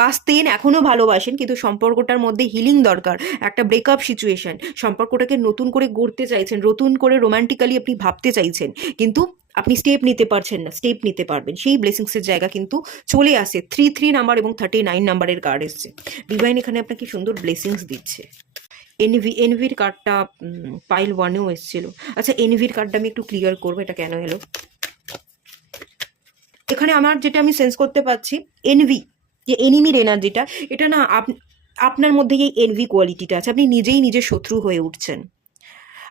বাসতেন, এখনও ভালোবাসেন, কিন্তু সম্পর্কটার মধ্যে হিলিং দরকার, একটা ব্রেকআপ সিচুয়েশন, সম্পর্কটাকে নতুন করে গড়তে চাইছেন, নতুন করে রোমান্টিক্যালি আপনি ভাবতে চাইছেন, কিন্তু আপনি স্টেপ নিতে পারছেন না। স্টেপ নিতে পারবেন, সেই ব্লেসিংসের জায়গা কিন্তু চলে আসে। 3 নাম্বার এবং 39 নাম্বারের কার্ড এসছে। ডিভাইন এখানে আপনাকে সুন্দর ব্লেসিংস দিচ্ছে। এনভির কার্ডটা পাইল 1-এও এসেছিল। আচ্ছা, এনভির কার্ডটা আমি একটু ক্লিয়ার করবো, এটা কেন এলো। এখানে আমার যেটা আমি সেন্স করতে পারছি, এনভি, যে এনিমির এনার্জিটা, এটা না আপনার মধ্যে এই এনভি কোয়ালিটিটা আছে। আপনি নিজেই নিজের শত্রু হয়ে উঠছেন,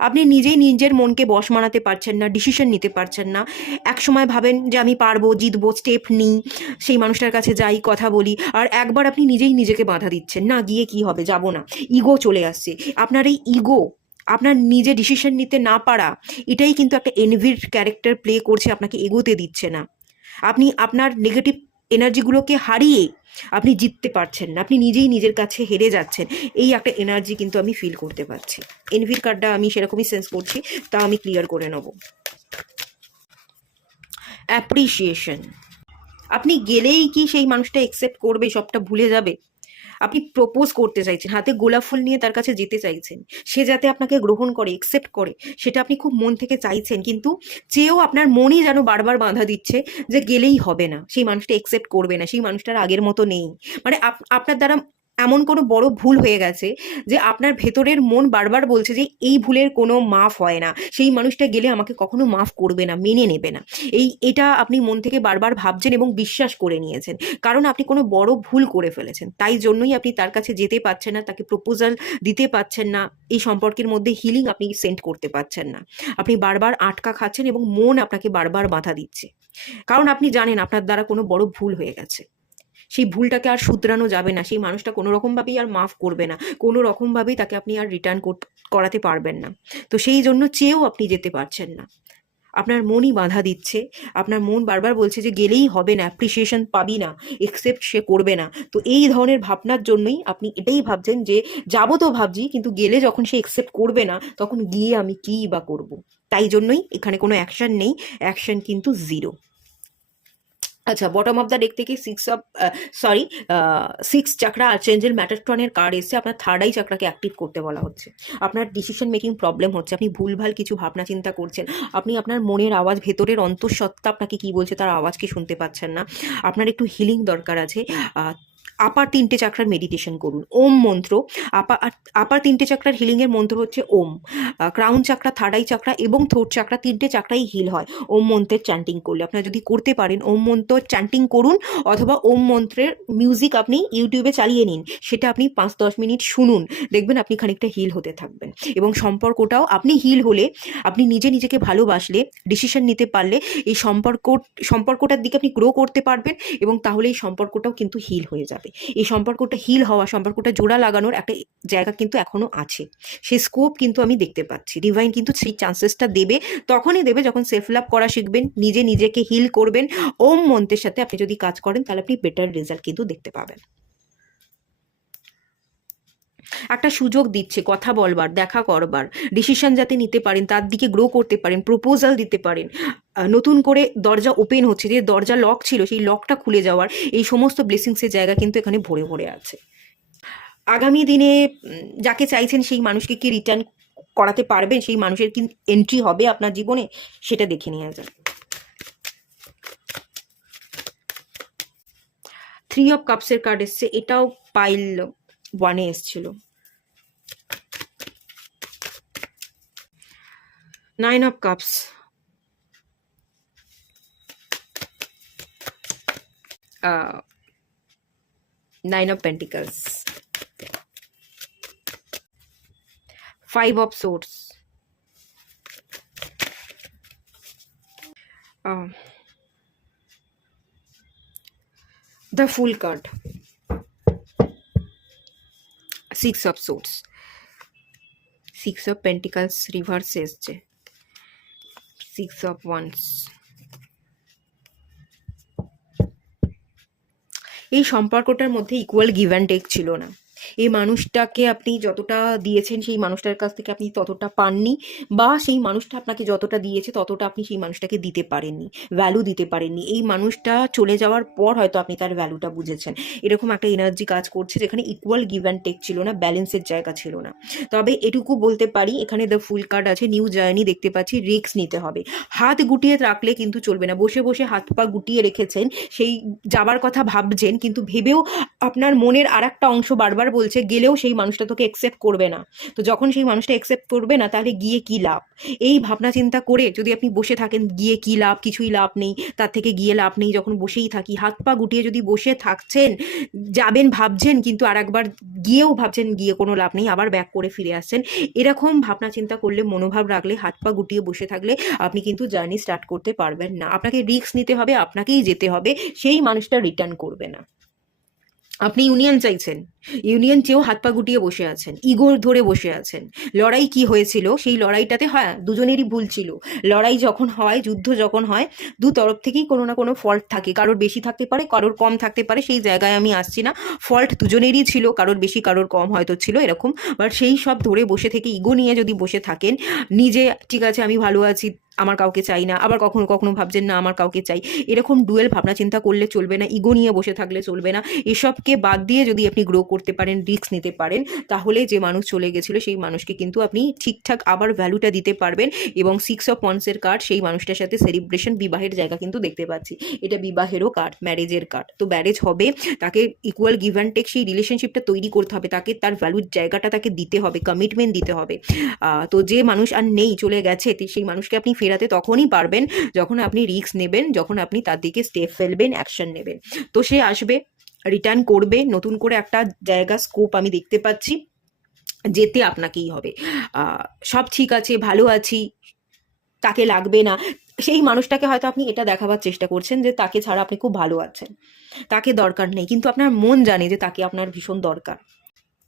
আপনি নিজেই নিজের মনকে বশ মানাতে পারছেন না, ডিসিশন নিতে পারছেন না। এক সময় ভাবেন যে আমি পারবো, জিতবো, স্টেপ নিই, সেই মানুষটার কাছে যাই, কথা বলি, আর একবার আপনি নিজেই নিজেকে বাধা দিচ্ছেন, না গিয়ে কি হবে, যাব না। ইগো চলে আসছে। আপনার এই ইগো, আপনার নিজে ডিসিশন নিতে না পারা, এটাই কিন্তু একটা এনভির ক্যারেক্টার প্লে করছে, আপনাকে এগোতে দিচ্ছে না। আপনি আপনার নেগেটিভ এনার্জিগুলোকে হারিয়ে আপনি জিততে পারছেন না, আপনি নিজেই নিজের কাছে হেরে যাচ্ছেন। এই একটা এনার্জি কিন্তু আমি ফিল করতে পারছি। এনভির কার্ডটা আমি সেরকমই সেন্স করছি, তা আমি ক্লিয়ার করে নেব। অ্যাপ্রিসিয়েশন, আপনি গেলেই কি সেই মানুষটা অ্যাকসেপ্ট করবে, সবটা ভুলে যাবে? আপনি প্রপোজ করতে চাইছেন, হাতে গোলাপ ফুল নিয়ে তার কাছে যেতে চাইছেন, সে যাতে আপনাকে গ্রহণ করে, একসেপ্ট করে, সেটা আপনি খুব মন থেকে চাইছেন, কিন্তু চেয়েও আপনার মনই যেন বারবার বাধা দিচ্ছে যে গেলেই হবে না, সেই মানুষটা একসেপ্ট করবে না, সেই মানুষটার আগের মতো নেই। মানে আপনার দ্বারা এমন কোনো বড় ভুল হয়ে গেছে যে আপনার ভেতরের মন বারবার বলছে যে এই ভুলের কোনো মাফ হয় না, সেই মানুষটা গেলে আমাকে কখনো মাফ করবে না, মেনে নেবে না। এটা আপনি মন থেকে বারবার ভাবছেন এবং বিশ্বাস করে নিয়েছেন, কারণ আপনি কোনো বড় ভুল করে ফেলেছেন। তাই জন্যই আপনি তার কাছে যেতে পারছেন না, তাকে প্রপোজাল দিতে পারছেন না, এই সম্পর্কের মধ্যে হিলিং আপনি সেন্ড করতে পারছেন না। আপনি বারবার আটকা খাচ্ছেন এবং মন আপনাকে বারবার বাধা দিচ্ছে, কারণ আপনি জানেন আপনার দ্বারা কোনো বড় ভুল হয়ে গেছে। সেই ভুলটাকে আর শুধরানো যাবে না, সেই মানুষটা কোনো রকমভাবেই আর মাফ করবে না, কোনো রকমভাবেই তাকে আপনি আর রিটার্ন করাতে পারবেন না। তো সেই জন্য চেয়েও আপনি যেতে পারছেন না, আপনার মনই বাধা দিচ্ছে। আপনার মন বারবার বলছে যে গেলেই হবে না, অ্যাপ্রিসিয়েশন পাবি না, একসেপ্ট সে করবে না। তো এই ধরনের ভাবনার জন্যই আপনি এটাই ভাবছেন যে যাবো তো ভাবছি, কিন্তু গেলে যখন সে একসেপ্ট করবে না, তখন গিয়ে আমি কী বা করব। তাই জন্যই এখানে কোনো অ্যাকশন নেই, অ্যাকশন কিন্তু 0। আচ্ছা, বটম অফ দ্য ডেক থেকে 6 চাকরা আর্চেঞ্জেল ম্যাটাট্রনের কার্ড এসে আপনার থার্ড আই চাকরাকে অ্যাক্টিভ করতে বলা হচ্ছে। আপনার ডিসিশন মেকিং প্রবলেম হচ্ছে, আপনি ভুলভাল কিছু ভাবনা চিন্তা করছেন, আপনি আপনার মনের আওয়াজ, ভেতরের অন্তঃসত্ত্বা আপনাকে কি বলছে তার আওয়াজকে শুনতে পাচ্ছেন না। আপনার একটু হিলিং দরকার আছে। আপার 3টে চাকরার মেডিটেশন করুন, ওম মন্ত্র। আপার 3টে চাকরার হিলিংয়ের মন্ত্র হচ্ছে ওম। ক্রাউন চাকরা, থার্ড আই চাকরা এবং থ্রোট চাকরা, 3টে চাকরাই হিল হয় ওম মন্ত্রের চ্যান্টিং করলে। আপনারা যদি করতে পারেন ওম মন্ত্র চ্যান্টিং করুন, অথবা ওম মন্ত্রের মিউজিক আপনি ইউটিউবে চালিয়ে নিন, সেটা আপনি 5-10 মিনিট শুনুন, দেখবেন আপনি খানিকটা হিল হতে থাকবেন। এবং সম্পর্কটাও আপনি হিল হলে, আপনি নিজেকে ভালোবাসলে, ডিসিশন নিতে পারলে, এই সম্পর্কটার দিকে আপনি গ্রো করতে পারবেন, এবং তাহলে এই সম্পর্কটাও কিন্তু হিল হয়ে যাবে। এই সম্পর্কটা হিল হওয়া, সম্পর্কটা জোড়া লাগানোর একটা জায়গা কিন্তু এখনো আছে, সেই স্কোপ কিন্তু আমি দেখতে পাচ্ছি। ডিভাইন কিন্তু সেই চান্সেসটা দেবে, তখনই দেবে যখন সেলফ লাভ করা শিখবেন, নিজেকে হিল করবেন। ওম মন্ত্রের সাথে আপনি যদি কাজ করেন, তাহলে আপনি বেটার রেজাল্ট কিন্তু দেখতে পাবেন। একটা সুযোগ দিচ্ছে কথা বলবার, দেখা করবার, ডিসিশন যাতে নিতে পারেন, তার দিকে গ্রো করতে পারেন, প্রপোজাল দিতে পারেন, নতুন করে দরজা ওপেন হচ্ছে, যে দরজা লক ছিল সেই লকটা খুলে যাওয়ার, এই সমস্ত ব্লেসিংসের জায়গা কিন্তু এখানে ভরে ভরে আছে। আগামী দিনে যাকে চাইছেন সেই মানুষকে কি রিটার্ন করাতে পারবেন, সেই মানুষের কি এন্ট্রি হবে আপনার জীবনে, সেটা দেখে নেওয়া যায়। 3 অফ কাপসের কার্ড এসছে, এটাও পাইল 1-এ এসছিল। 9 of cups, 9 of pentacles, 5 of swords, the fool card, 6 of swords, 6 of pentacles reversed এসছে, 6 অফ ওয়ান্স। এই সম্পর্কটার মধ্যে ইকুয়াল গিভ অ্যান্ড টেক ছিল না, এই মানুষটাকে আপনি যতটা দিয়েছেন সেই মানুষটার কাছ থেকে আপনি ততটা পাননি, বা সেই মানুষটা আপনাকে যতটা দিয়েছে ততটা আপনি সেই মানুষটাকে দিতে পারেননি, ভ্যালু দিতে পারেননি। এই মানুষটা চলে যাওয়ার পর হয়তো আপনি তার ভ্যালুটা বুঝেছেন। এরকম একটা এনার্জি কাজ করছে যেখানে ইকুয়াল গিভ অ্যান্ড টেক ছিল না, ব্যালেন্সের জায়গা ছিল না। তবে এটুকু বলতে পারি, এখানে দ্য ফুল কার্ড আছে, নিউ জার্নি দেখতে পাচ্ছি, রিস্ক নিতে হবে। হাত গুটিয়ে রাখলে কিন্তু চলবে না, বসে বসে হাত পা গুটিয়ে রেখেছেন, সেই যাবার কথা ভাবছেন, কিন্তু ভেবেও আপনার মনের আর একটা অংশ বারবার বলছে গেলেও সেই মানুষটা তোকে একসেপ্ট করবে না। তো যখন সেই মানুষটা একসেপ্ট করবে না, তাহলে গিয়ে কি লাভ? এই ভাবনা চিন্তা করে যদি আপনি বসে থাকেন, গিয়ে কি লাভ? কিছুই লাভ নেই, তার থেকে গিয়ে লাভ নেই। যখন বসেই থাকি, হাত পা গুটিয়ে যদি বসে থাকছেন, যাবেন ভাবছেন, কিন্তু আর একবার গিয়েও ভাবছেন গিয়ে কোনো লাভ নেই, আবার ব্যাক করে ফিরে আসছেন, এরকম ভাবনা চিন্তা করলে, মনোভাব রাখলে, হাত পা গুটিয়ে বসে থাকলে আপনি কিন্তু জার্নি স্টার্ট করতে পারবেন না। আপনাকে রিস্ক নিতে হবে, আপনাকেই যেতে হবে, সেই মানুষটা রিটার্ন করবে না। আপনি ইউনিয়ন চাইছেন, ইউনিয়ন চেয়েও হাত পা গুটিয়ে বসে আছেন, ইগো ধরে বসে আছেন। লড়াই কি হয়েছিল, সেই লড়াইটাতে হ্যাঁ দুজনেরই ভুল ছিল। লড়াই যখন হয়, যুদ্ধ যখন হয়, দু তরফ থেকেই কোনো না কোনো ফল্ট থাকে, কারোর বেশি থাকতে পারে, কারোর কম থাকতে পারে, সেই জায়গায় আমি আসছি না। ফল্ট দুজনেরই ছিল, কারোর বেশি কারোর কম হয়তো ছিল এরকম। বাট সেই সব ধরে বসে থেকে ইগো নিয়ে যদি বসে থাকেন, নিজে ঠিক আছে আমি ভালো আছি, আমার কাউকে চাই না, আবার কখনো কখনো ভাবছেন না আমার কাউকে চাই, এরকম ডুয়েল ভাবনা চিন্তা করলে চলবে না, ইগো নিয়ে বসে থাকলে চলবে না। এসবকে বাদ দিয়ে যদি আপনি গ্রো করতে পারেন, রিস্ক নিতে পারেন, তাহলে যে মানুষ চলে গেছিল সেই মানুষকে কিন্তু আপনি ঠিকঠাক আবার ভ্যালুটা দিতে পারবেন। এবং 6 অফ ওয়ান্সের কার্ড, সেই মানুষটার সাথে সেলিব্রেশন, বিবাহের জায়গা কিন্তু দেখতে পাচ্ছি। এটা বিবাহেরও কার্ড, ম্যারেজের কার্ড। তো ম্যারেজ হবে, তাকে ইকুয়াল গিভ অ্যান্ড টেক, সেই রিলেশনশিপটা তৈরি করতে হবে, তাকে তার ভ্যালুর জায়গাটা তাকে দিতে হবে, কমিটমেন্ট দিতে হবে। তো যে মানুষ আর নেই, চলে গেছে, সেই মানুষকে আপনি ফেরাতে তখনই পারবেন যখন আপনি রিস্ক নেবেন, যখন আপনি তার দিকে স্টেপ ফেলবেন, অ্যাকশন নেবেন। তো সে আসবে, রিটার্ন করবে, নতুন করে একটা জায়গা, স্কোপ আমি দেখতে পাচ্ছি, যেতে আপনাকেই হবে। সব ঠিক আছে, ভালো আছি, তাকে লাগবে না, সেই মানুষটাকে হয়তো আপনি এটা দেখাবার চেষ্টা করছেন যে তাকে ছাড়া আপনি খুব ভালো আছেন, তাকে দরকার নেই, কিন্তু আপনার মন জানে যে তাকে আপনার ভীষণ দরকার।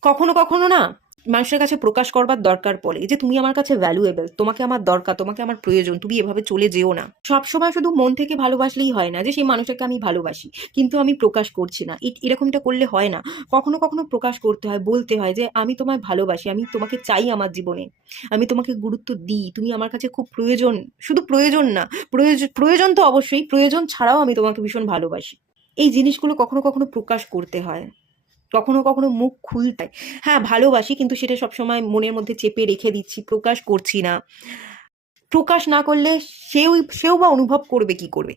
কখনো কখনো না, মানুষের কাছে প্রকাশ করবার দরকার পড়ে যে তুমি আমার কাছে ভ্যালুয়েবল, তোমাকে আমার দরকার, তোমাকে আমার প্রয়োজন, তুমি এভাবে চলে যেও না। সবসময় শুধু মন থেকে ভালোবাসলেই হয় না যে সেই মানুষটাকে আমি ভালোবাসি কিন্তু আমি প্রকাশ করছি না, এরকমটা করলে হয় না। কখনো কখনো প্রকাশ করতে হয়, বলতে হয় যে আমি তোমায় ভালোবাসি, আমি তোমাকে চাই আমার জীবনে, আমি তোমাকে গুরুত্ব দিই, তুমি আমার কাছে খুব প্রয়োজন। শুধু প্রয়োজন না, প্রয়োজন প্রয়োজন তো অবশ্যই, প্রয়োজন ছাড়াও আমি তোমাকে ভীষণ ভালোবাসি। এই জিনিসগুলো কখনো কখনো প্রকাশ করতে হয়, কখনো কখনো মুখ খুলতে হয়। হ্যাঁ ভালোবাসি, কিন্তু সেটা সবসময় মনের মধ্যে চেপে রেখে দিচ্ছি, প্রকাশ করছি না। প্রকাশ না করলে সেও সেও বা অনুভব করবে কি করবে?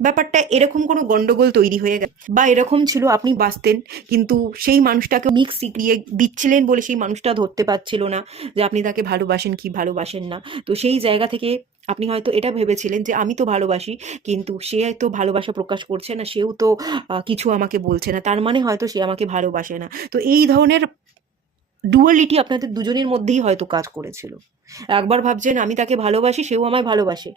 ব্যাপারটা এরকম কোনো গন্ডগোল তৈরি হয়ে গেছে, বা এরকম ছিল আপনি বাঁচতেন, কিন্তু সেই মানুষটাকে মিক্স শিখিয়ে দিচ্ছিলেন বলে সেই মানুষটা ধরতে পারছিল না যে আপনি তাকে ভালোবাসেন কি ভালোবাসেন না। তো সেই জায়গা থেকে আপনি হয়তো এটা ভেবেছিলেন যে আমি তো ভালোবাসি, কিন্তু সে তো ভালোবাসা প্রকাশ করছে না, সেও তো কিছু আমাকে বলছে না, তার মানে হয়তো সে আমাকে ভালোবাসে না। তো এই ধরনের ডুয়ালিটি আপনাদের দুজনের মধ্যেই হয়তো কাজ করেছিল। একবার ভাবছেন আমি তাকে ভালোবাসি, সেও আমায় ভালোবাসে,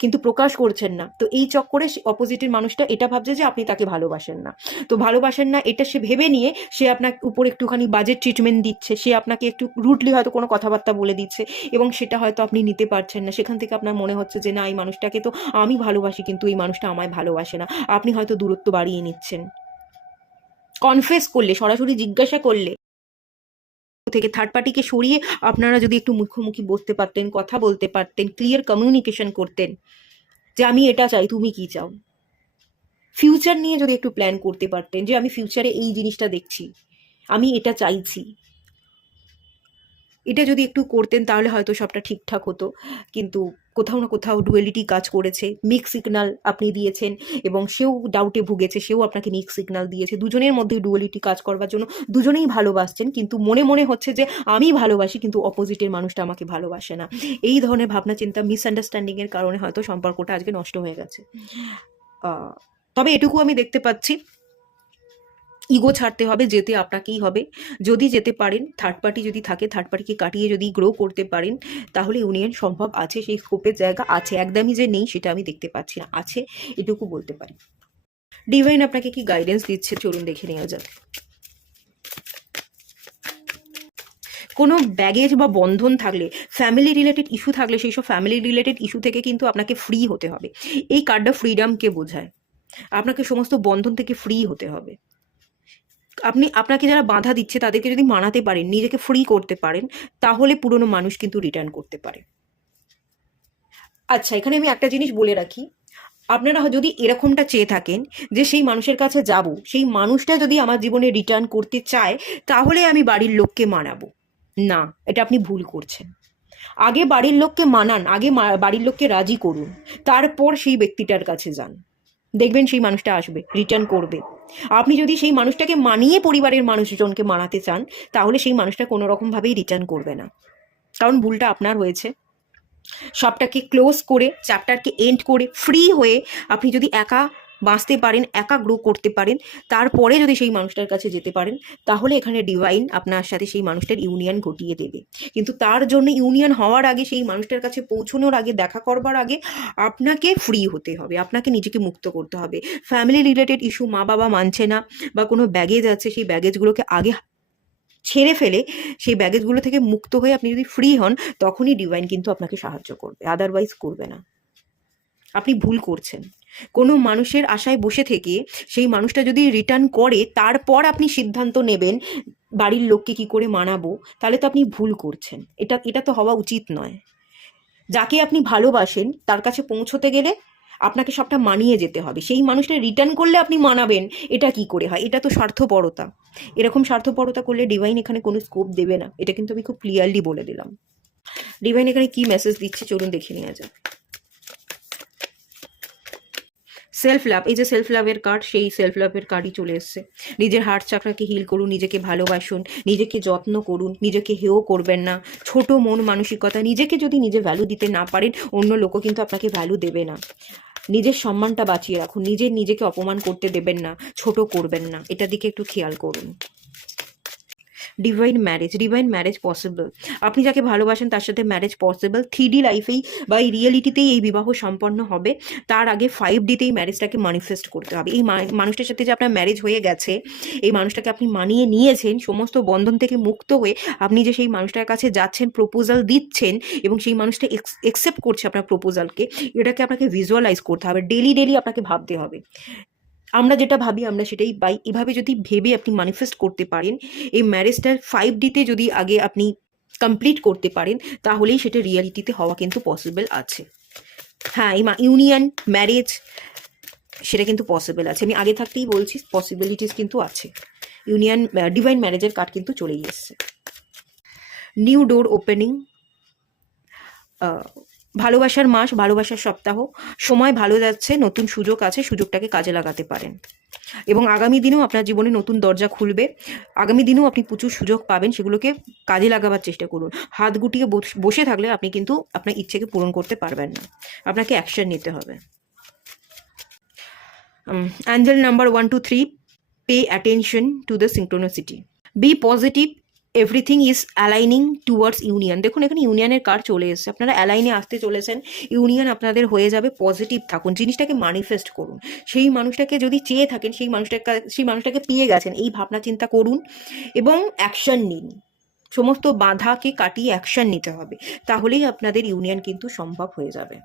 কিন্তু প্রকাশ করছেন না। তো এই চক্করে অপোজিটের মানুষটা এটা ভাবছে যে আপনি তাকে ভালোবাসেন না। তো ভালোবাসেন না এটা সে ভেবে নিয়ে সে আপনার উপর একটুখানি বাজেট ট্রিটমেন্ট দিচ্ছে, সে আপনাকে একটু রুডলি হয়তো কোনো কথাবার্তা বলে দিচ্ছে, এবং সেটা হয়তো আপনি নিতে পারছেন না। সেখান থেকে আপনার মনে হচ্ছে যে না, এই মানুষটাকে তো আমি ভালোবাসি, কিন্তু এই মানুষটা আমায় ভালোবাসে না। আপনি হয়তো দূরত্ব বাড়িয়ে নিচ্ছেন। কনফেস করলে, সরাসরি জিজ্ঞাসা করলে, থেকে থার্ড পার্টিকে সরিয়ে আপনারা যদি একটু মুখোমুখি বসতে পারতেন, কথা বলতে পারতেন, ক্লিয়ার কমিউনিকেশন করতেন যে আমি এটা চাই, তুমি কি চাও, ফিউচার নিয়ে যদি একটু প্ল্যান করতে পারতেন যে আমি ফিউচারে এই জিনিসটা দেখছি, আমি এটা চাইছি, এটা যদি একটু করতেন তাহলে হয়তো সবটা ঠিকঠাক হতো। কিন্তু কোথাও না কোথাও ডুয়েলিটি কাজ করেছে, মিক্স সিগন্যাল আপনি দিয়েছেন, এবং সেও ডাউটে ভুগেছে, সেও আপনাকে মিক্স সিগন্যাল দিয়েছে। দুজনের মধ্যে ডুয়েলিটি কাজ করবার জন্য দুজনেই ভালোবাসছেন, কিন্তু মনে মনে হচ্ছে যে আমি ভালোবাসি কিন্তু অপোজিটের মানুষটা আমাকে ভালোবাসে না। এই ধরনের ভাবনা চিন্তা, মিসআন্ডারস্ট্যান্ডিংয়ের কারণে হয়তো সম্পর্কটা আজকে নষ্ট হয়ে গেছে। তবে এটুকু আমি দেখতে পাচ্ছি, ইগো ছাড়তে হবে, যেতে আপনাকেই হবে। যদি যেতে পারেন, থার্ড পার্টি যদি থাকে, থার্ড পার্টিকে কাটিয়ে যদি গ্রো করতে পারেন, তাহলে ইউনিয়ন সম্ভব আছে, সেই স্কোপের জায়গা আছে, একদমই যে নেই সেটা আমি দেখতে পাচ্ছি না, আছে, এটুকু বলতে পারি। ডিভাইন আপনাকে কি গাইডেন্স দিচ্ছে চলুন দেখে নেওয়া যাক। কোনো ব্যাগেজ বা বন্ধন থাকলে, ফ্যামিলি রিলেটেড ইস্যু থাকলে, সেই সব ফ্যামিলি রিলেটেড ইস্যু থেকে কিন্তু আপনাকে ফ্রি হতে হবে। এই কার্ডটা ফ্রিডমকে বোঝায়, আপনাকে সমস্ত বন্ধন থেকে ফ্রি হতে হবে। আপনাকে যারা বাধা দিচ্ছে তাদেরকে যদি মানাতে পারেন, নিজেকে ফ্রি করতে পারেন, তাহলে পুরনো মানুষ কিন্তু রিটার্ন করতে পারে। আচ্ছা, এখানে আমি একটা জিনিস বলে রাখি, আপনারা যদি এরকমটা চেয়ে থাকেন যে সেই মানুষের কাছে যাব, সেই মানুষটা যদি আমার জীবনে রিটার্ন করতে চায় তাহলে আমি বাড়ির লোককে মানাবো, না, এটা আপনি ভুল করছেন। আগে বাড়ির লোককে মানান, আগে বাড়ির লোককে রাজি করুন, তারপর সেই ব্যক্তিটার কাছে যান, দেখবেন সেই মানুষটা আসবে, রিটার্ন করবে। আপনি যদি সেই মানুষটাকে মানিয়ে পরিবারের মানুষজনকে মানাতে চান, তাহলে সেই মানুষটা কোনো রকমভাবেই রিটার্ন করবে না, কারণ ভুলটা আপনার হয়েছে। সবটাকে ক্লোজ করে, চ্যাপ্টারকে এন্ড করে, ফ্রি হয়ে আপনি যদি একা বাঁচতে পারেন, একা গ্রো করতে পারেন, তারপরে যদি সেই মানুষটার কাছে যেতে পারেন, তাহলে এখানে ডিভাইন আপনার সাথে সেই মানুষটার ইউনিয়ন ঘটিয়ে দেবে। কিন্তু তার জন্য ইউনিয়ন হওয়ার আগে, সেই মানুষটার কাছে পৌঁছানোর আগে, দেখা করবার আগে আপনাকে ফ্রি হতে হবে, আপনাকে নিজেকে মুক্ত করতে হবে। ফ্যামিলি রিলেটেড ইস্যু, মা বাবা মানছে না বা কোনো ব্যাগেজ আছে, সেই ব্যাগেজগুলোকে আগে ছেড়ে ফেলে সেই ব্যাগেজগুলো থেকে মুক্ত হয়ে আপনি যদি ফ্রি হন, তখনই ডিভাইন কিন্তু আপনাকে সাহায্য করবে, আদারওয়াইজ করবে না। আপনি ভুল করছেন। কোনো মানুষের আশায় বসে থেকে সেই মানুষটা যদি রিটার্ন করে তারপর আপনি সিদ্ধান্ত নেবেন বাড়ির লোককে কি করে মানাবো, তাহলে তো আপনি ভুল করছেন। এটা তো হওয়া উচিত নয়। যাকে আপনি ভালোবাসেন তার কাছে পৌঁছতে গেলে আপনাকে সবটা মানিয়ে যেতে হবে, সেই মানুষটা রিটার্ন করলে আপনি মানাবেন, এটা কি করে হয়? এটা তো স্বার্থপরতা। এরকম স্বার্থপরতা করলে ডিভাইন এখানে কোনো স্কোপ দেবে না, এটা কিন্তু আমি খুব ক্লিয়ারলি বলে দিলাম। ডিভাইন এখানে কি মেসেজ দিচ্ছে চলুন দেখে নেওয়া যাক। সেলফ লাভ, এই যে সেলফ লাভের কার্ড, সেই সেলফ লাভের কার্ডই চলে এসছে। নিজের হার্ট চাকরাকে হিল করুন, নিজেকে ভালোবাসুন, নিজেকে যত্ন করুন, নিজেকে হেও করবেন না। ছোট মন মানসিকতা, নিজেকে যদি নিজে ভ্যালু দিতে না পারেন, অন্য লোকও কিন্তু আপনাকে ভ্যালু দেবে না। নিজের সম্মানটা বাঁচিয়ে রাখুন, নিজেকে অপমান করতে দেবেন না, ছোট করবেন না, এটার দিকে একটু খেয়াল করুন। Divine marriage possible. আপনি যাকে ভালোবাসেন তার সাথে ম্যারেজ পসিবল। 3D লাইফেই বা এই রিয়েলিটিতেই এই বিবাহ সম্পন্ন হবে। তার আগে 5Dতেই ম্যারেজটাকে ম্যানিফেস্ট করতে হবে। এই মানুষটার সাথে যে আপনার ম্যারেজ হয়ে গেছে, এই মানুষটাকে আপনি মানিয়ে নিয়েছেন, সমস্ত বন্ধন থেকে মুক্ত হয়ে আপনি যে সেই মানুষটার কাছে যাচ্ছেন, প্রপোজাল দিচ্ছেন এবং সেই মানুষটা একসেপ্ট করছে আপনার প্রপোজালকে, এটাকে আপনাকে ভিজুয়ালাইজ করতে হবে, ডেলি আপনাকে ভাবতে হবে। আমরা যেটা ভাবি আমরা সেটাই পাই। এভাবে যদি ভেবে আপনি ম্যানিফেস্ট করতে পারেন, এই ম্যারেজটার 5Dতে যদি আগে আপনি কমপ্লিট করতে পারেন, তাহলেই সেটা রিয়ালিটিতে হওয়া কিন্তু পসিবল আছে। হ্যাঁ, এই ইউনিয়ন ম্যারেজ সেটা কিন্তু পসিবল আছে, আমি আগে থাকতেই বলছি, পসিবিলিটিস কিন্তু আছে। ইউনিয়ন ডিভাইন ম্যারেজের কার্ড কিন্তু চলেই এসছে। নিউ ডোর ওপেনিং, ভালোবাসার মাস, ভালোবাসার সপ্তাহ, সময় ভালো যাচ্ছে, নতুন সুযোগ আছে, সুযোগটাকে কাজে লাগাতে পারেন এবং আগামী দিনেও আপনার জীবনে নতুন দরজা খুলবে। আগামী দিনেও আপনি প্রচুর সুযোগ পাবেন, সেগুলোকে কাজে লাগাবার চেষ্টা করুন। হাত গুটিয়ে বসে থাকলে আপনি কিন্তু আপনার ইচ্ছেকে পূরণ করতে পারবেন না, আপনাকে অ্যাকশন নিতে হবে। Angel number 1 2 3, pay attention to the synchronicity, be positive, everything is aligning towards union. দেখুন এখানে ইউনিয়নের কার্ড চলে এসেছে, আপনারা অ্যালাইনে আসতে চলেছেন, ইউনিয়ন আপনাদের হয়ে যাবে। পজিটিভ থাকুন, জিনিসটাকে ম্যানিফেস্ট করুন। সেই মানুষটাকে যদি চেয়ে থাকেন, সেই মানুষটাকে পেয়ে গেছেন, এই ভাবনা চিন্তা করুন এবং অ্যাকশন নিন। সমস্ত বাধাকে কাটিয়ে অ্যাকশন নিতে হবে, তাহলেই আপনাদের ইউনিয়ন কিন্তু সম্ভব হয়ে যাবে।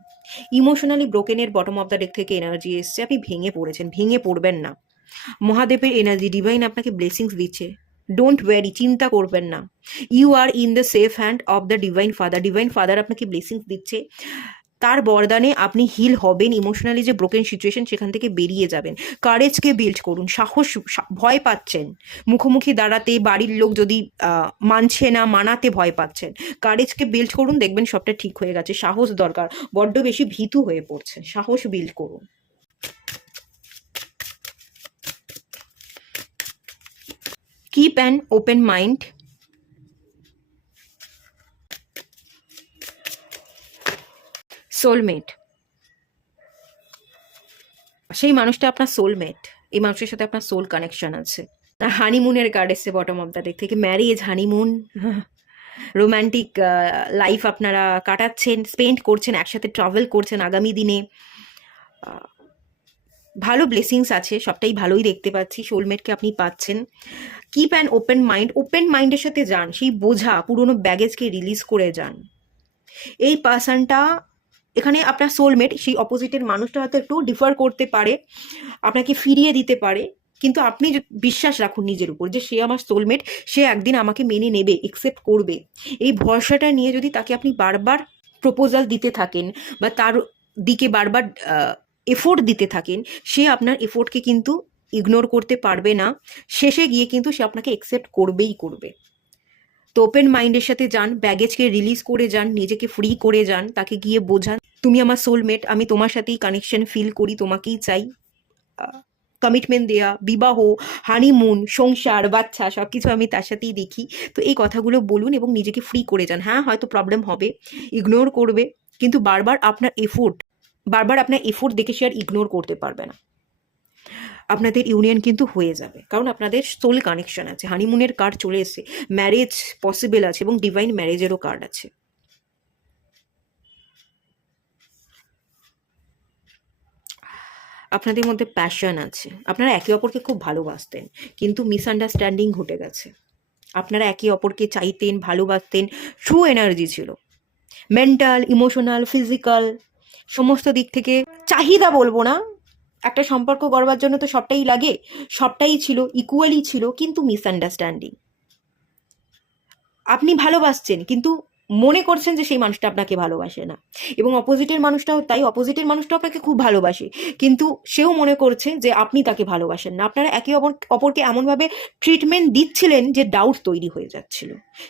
ইমোশনালি ব্রোকেনের বটম অফ দ্য ডেক থেকে এনার্জি এসছে, আপনি ভেঙে পড়েছেন, ভেঙে পড়বেন না। মহাদেবের এনার্জি, ডিভাইন আপনাকে ব্লেসিংস দিচ্ছে, ডোন্ট ওয়ারি, চিন্তা করবেন না। You are in the safe hand of the divine father, divine father আপনাকে ব্লেসিংস দিচ্ছে, তার বরদানে আপনি হিল হবেন। ইমোশনালি যে ব্রোকেন সিচুয়েশন সেখান থেকে বেরিয়ে যাবেন। কারেজকে বিল্ড করুন, সাহস, ভয় পাচ্ছেন মুখোমুখি দাঁড়াতে, বাড়ির লোক যদি মানছে না, মানাতে ভয় পাচ্ছেন, কারেজকে বিল্ড করুন, দেখবেন সবটা ঠিক হয়ে গেছে। সাহস দরকার, বড্ড বেশি ভীতু হয়ে পড়ছে, সাহস বিল্ড করুন। Keep an open mind, soulmate, সেই মানুষটা আপনার সোলমেট, এই মানুষের সাথে আপনার সোল কানেকশন আছে। হানিমুনের কার্ড এসছে বটম অফ দ্য ডেক থেকে, ম্যারেজ, হানিমুন, রোম্যান্টিক লাইফ আপনারা কাটাচ্ছেন, স্পেন্ড করছেন, একসাথে ট্রাভেল করছেন আগামী দিনে। ভালো ব্লেসিংস আছে, সবটাই ভালোই দেখতে পাচ্ছি, সোলমেটকে আপনি পাচ্ছেন। Keep an open mind, open মাইন্ডের সাথে যান, সেই বোঝা পুরোনো ব্যাগেজকে রিলিজ করে যান। এই পার্সনটা এখানে আপনার সোলমেট, সেই অপোজিটের মানুষটা হয়তো একটু ডিফার করতে পারে, আপনাকে ফিরিয়ে দিতে পারে, কিন্তু আপনি বিশ্বাস রাখুন নিজের উপর যে সে আমার সোলমেট, সে একদিন আমাকে মেনে নেবে, একসেপ্ট করবে। এই ভরসাটা নিয়ে যদি তাকে আপনি বারবার প্রপোজাল দিতে থাকেন বা তার দিকে বারবার এফোর্ট দিতে থাকেন, সে আপনার এফোর্টকে কিন্তু ইগনোর করতে পারবে না। শেষে গিয়ে কিন্তু সে আপনাকে একসেপ্ট করবেই করবে। তো ওপেন মাইন্ডের সাথে যান, ব্যাগেজকে রিলিজ করে যান, নিজেকে ফ্রি করে যান, তাকে গিয়ে বোঝান তুমি আমার সোলমেট, আমি তোমার সাথেই কানেকশন ফিল করি, তোমাকেই চাই। কমিটমেন্ট দেয়া, বিবাহ, হানিমুন, সংসার, বাচ্চা সব কিছু আমি তার সাথেই দেখি। তো এই কথাগুলো বলুন এবং নিজেকে ফ্রি করে যান। হ্যাঁ, হয়তো প্রবলেম হবে, ইগনোর করবে, কিন্তু বারবার আপনার এফোর্ট দেখে সে আর ইগনোর করতে পারবে না। আপনাদের ইউনিয়ন কিন্তু হয়ে যাবে, কারণ আপনাদের সোল কানেকশন আছে, হানিমুনের কার্ড চলে এসেছে, ম্যারেজ পসিবল আছে এবং ডিভাইন ম্যারেজেরও কার্ড আছে। আপনাদের মধ্যে প্যাশন আছে, আপনারা একে অপরকে খুব ভালোবাসতেন, কিন্তু মিসআন্ডারস্ট্যান্ডিং ঘটে গেছে। আপনারা একে অপরকে চাইতেন, ভালোবাসতেন, ট্রু এনার্জি ছিল, মেন্টাল, ইমোশনাল, ফিজিক্যাল সমস্ত দিক থেকে। চাহিদা বলবো না, একটা সম্পর্ক গড়বার জন্য তো সবটাই লাগে, সবটাই ছিল, ইকুয়ালি ছিল, কিন্তু মিসআন্ডারস্ট্যান্ডিং। আপনি ভালোবাসছেন কিন্তু মনে করছেন যে সেই মানুষটা আপনাকে ভালোবাসে না, এবং অপোজিটের মানুষটাও তাই, অপোজিটের মানুষটাও আপনাকে খুব ভালোবাসে, কিন্তু সেও মনে করছে যে আপনি তাকে ভালোবাসেন না। আপনারা একে অপরকে এমনভাবে ট্রিটমেন্ট দিচ্ছিলেন যে ডাউট তৈরি হয়ে যাচ্ছিল।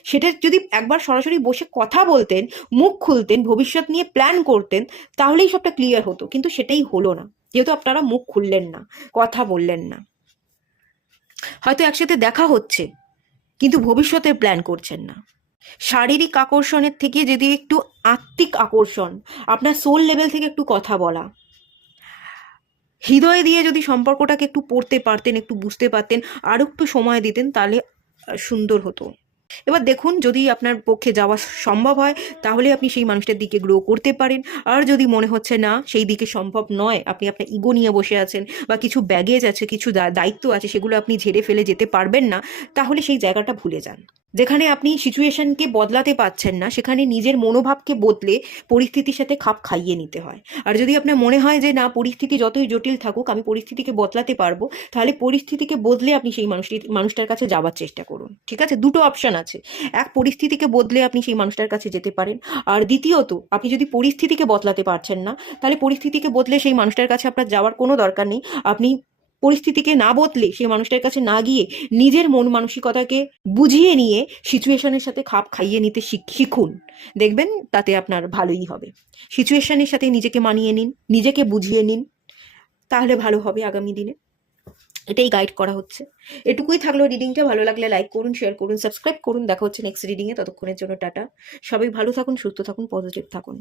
সেটা যদি একবার সরাসরি বসে কথা বলতেন, মুখ খুলতেন, ভবিষ্যৎ নিয়ে প্ল্যান করতেন, তাহলেই সবটা ক্লিয়ার হতো, কিন্তু সেটাই হলো না, যেহেতু আপনারা মুখ খুললেন না, কথা বললেন না। হয়তো একসাথে দেখা হচ্ছে, কিন্তু ভবিষ্যতের প্ল্যান করছেন না। শারীরিক আকর্ষণের থেকে যদি একটু আত্মিক আকর্ষণ, আপনার সোল লেভেল থেকে একটু কথা বলা, হৃদয় দিয়ে যদি সম্পর্কটাকে একটু পড়তে পারতেন, একটু বুঝতে পারতেন, আরও একটু সময় দিতেন, তাহলে সুন্দর হতো। এবার দেখুন, যদি আপনার পক্ষে যাওয়া সম্ভব হয় তাহলে আপনি সেই মানুষটার দিকে গ্রো করতে পারেন। আর যদি মনে হচ্ছে না সেই দিকে সম্ভব নয়, আপনি আপনার ইগো নিয়ে বসে আছেন বা কিছু ব্যাগেজ আছে, কিছু দায়িত্ব আছে, সেগুলো আপনি ঝেড়ে ফেলে যেতে পারবেন না, তাহলে সেই জায়গাটা ভুলে যান। যেখানে আপনি সিচুয়েশনকে বদলাতে পারছেন না, সেখানে নিজের মনোভাবকে বদলে পরিস্থিতির সাথে খাপ খাইয়ে নিতে হয়। আর যদি আপনার মনে হয় যে না, পরিস্থিতি যতই জটিল থাকুক আমি পরিস্থিতিকে বদলাতে পারবো, তাহলে পরিস্থিতিকে বদলে আপনি সেই মানুষটার কাছে যাওয়ার চেষ্টা করুন। ঠিক আছে, দুটো অপশন আছে। এক, পরিস্থিতিকে বদলে আপনি সেই মানুষটার কাছে যেতে পারেন। আর দ্বিতীয়ত, আপনি যদি পরিস্থিতিকে বদলাতে পারছেন না, তাহলে পরিস্থিতিকে বদলে সেই মানুষটার কাছে আপনার যাওয়ার কোনো দরকার নেই। আপনি পরিস্থিতিকে না বদলে সেই মানুষটার কাছে না গিয়ে নিজের মন মানসিকতাকে বুঝিয়ে নিয়ে সিচুয়েশনের সাথে খাপ খাইয়ে নিতে শিখুন। দেখবেন তাতে আপনার ভালোই হবে। সিচুয়েশনের সাথে নিজেকে মানিয়ে নিন, নিজেকে বুঝিয়ে নিন, তাহলে ভালো হবে আগামী দিনে। এটাই গাইড করা হচ্ছে। এটুকুই থাকলো রিডিংটা। ভালো লাগলে লাইক করুন, শেয়ার করুন, সাবস্ক্রাইব করুন। দেখা হচ্ছে নেক্সট রিডিংয়ে। ততক্ষণের জন্য টাটা। সবাই ভালো থাকুন, সুস্থ থাকুন, পজিটিভ থাকুন।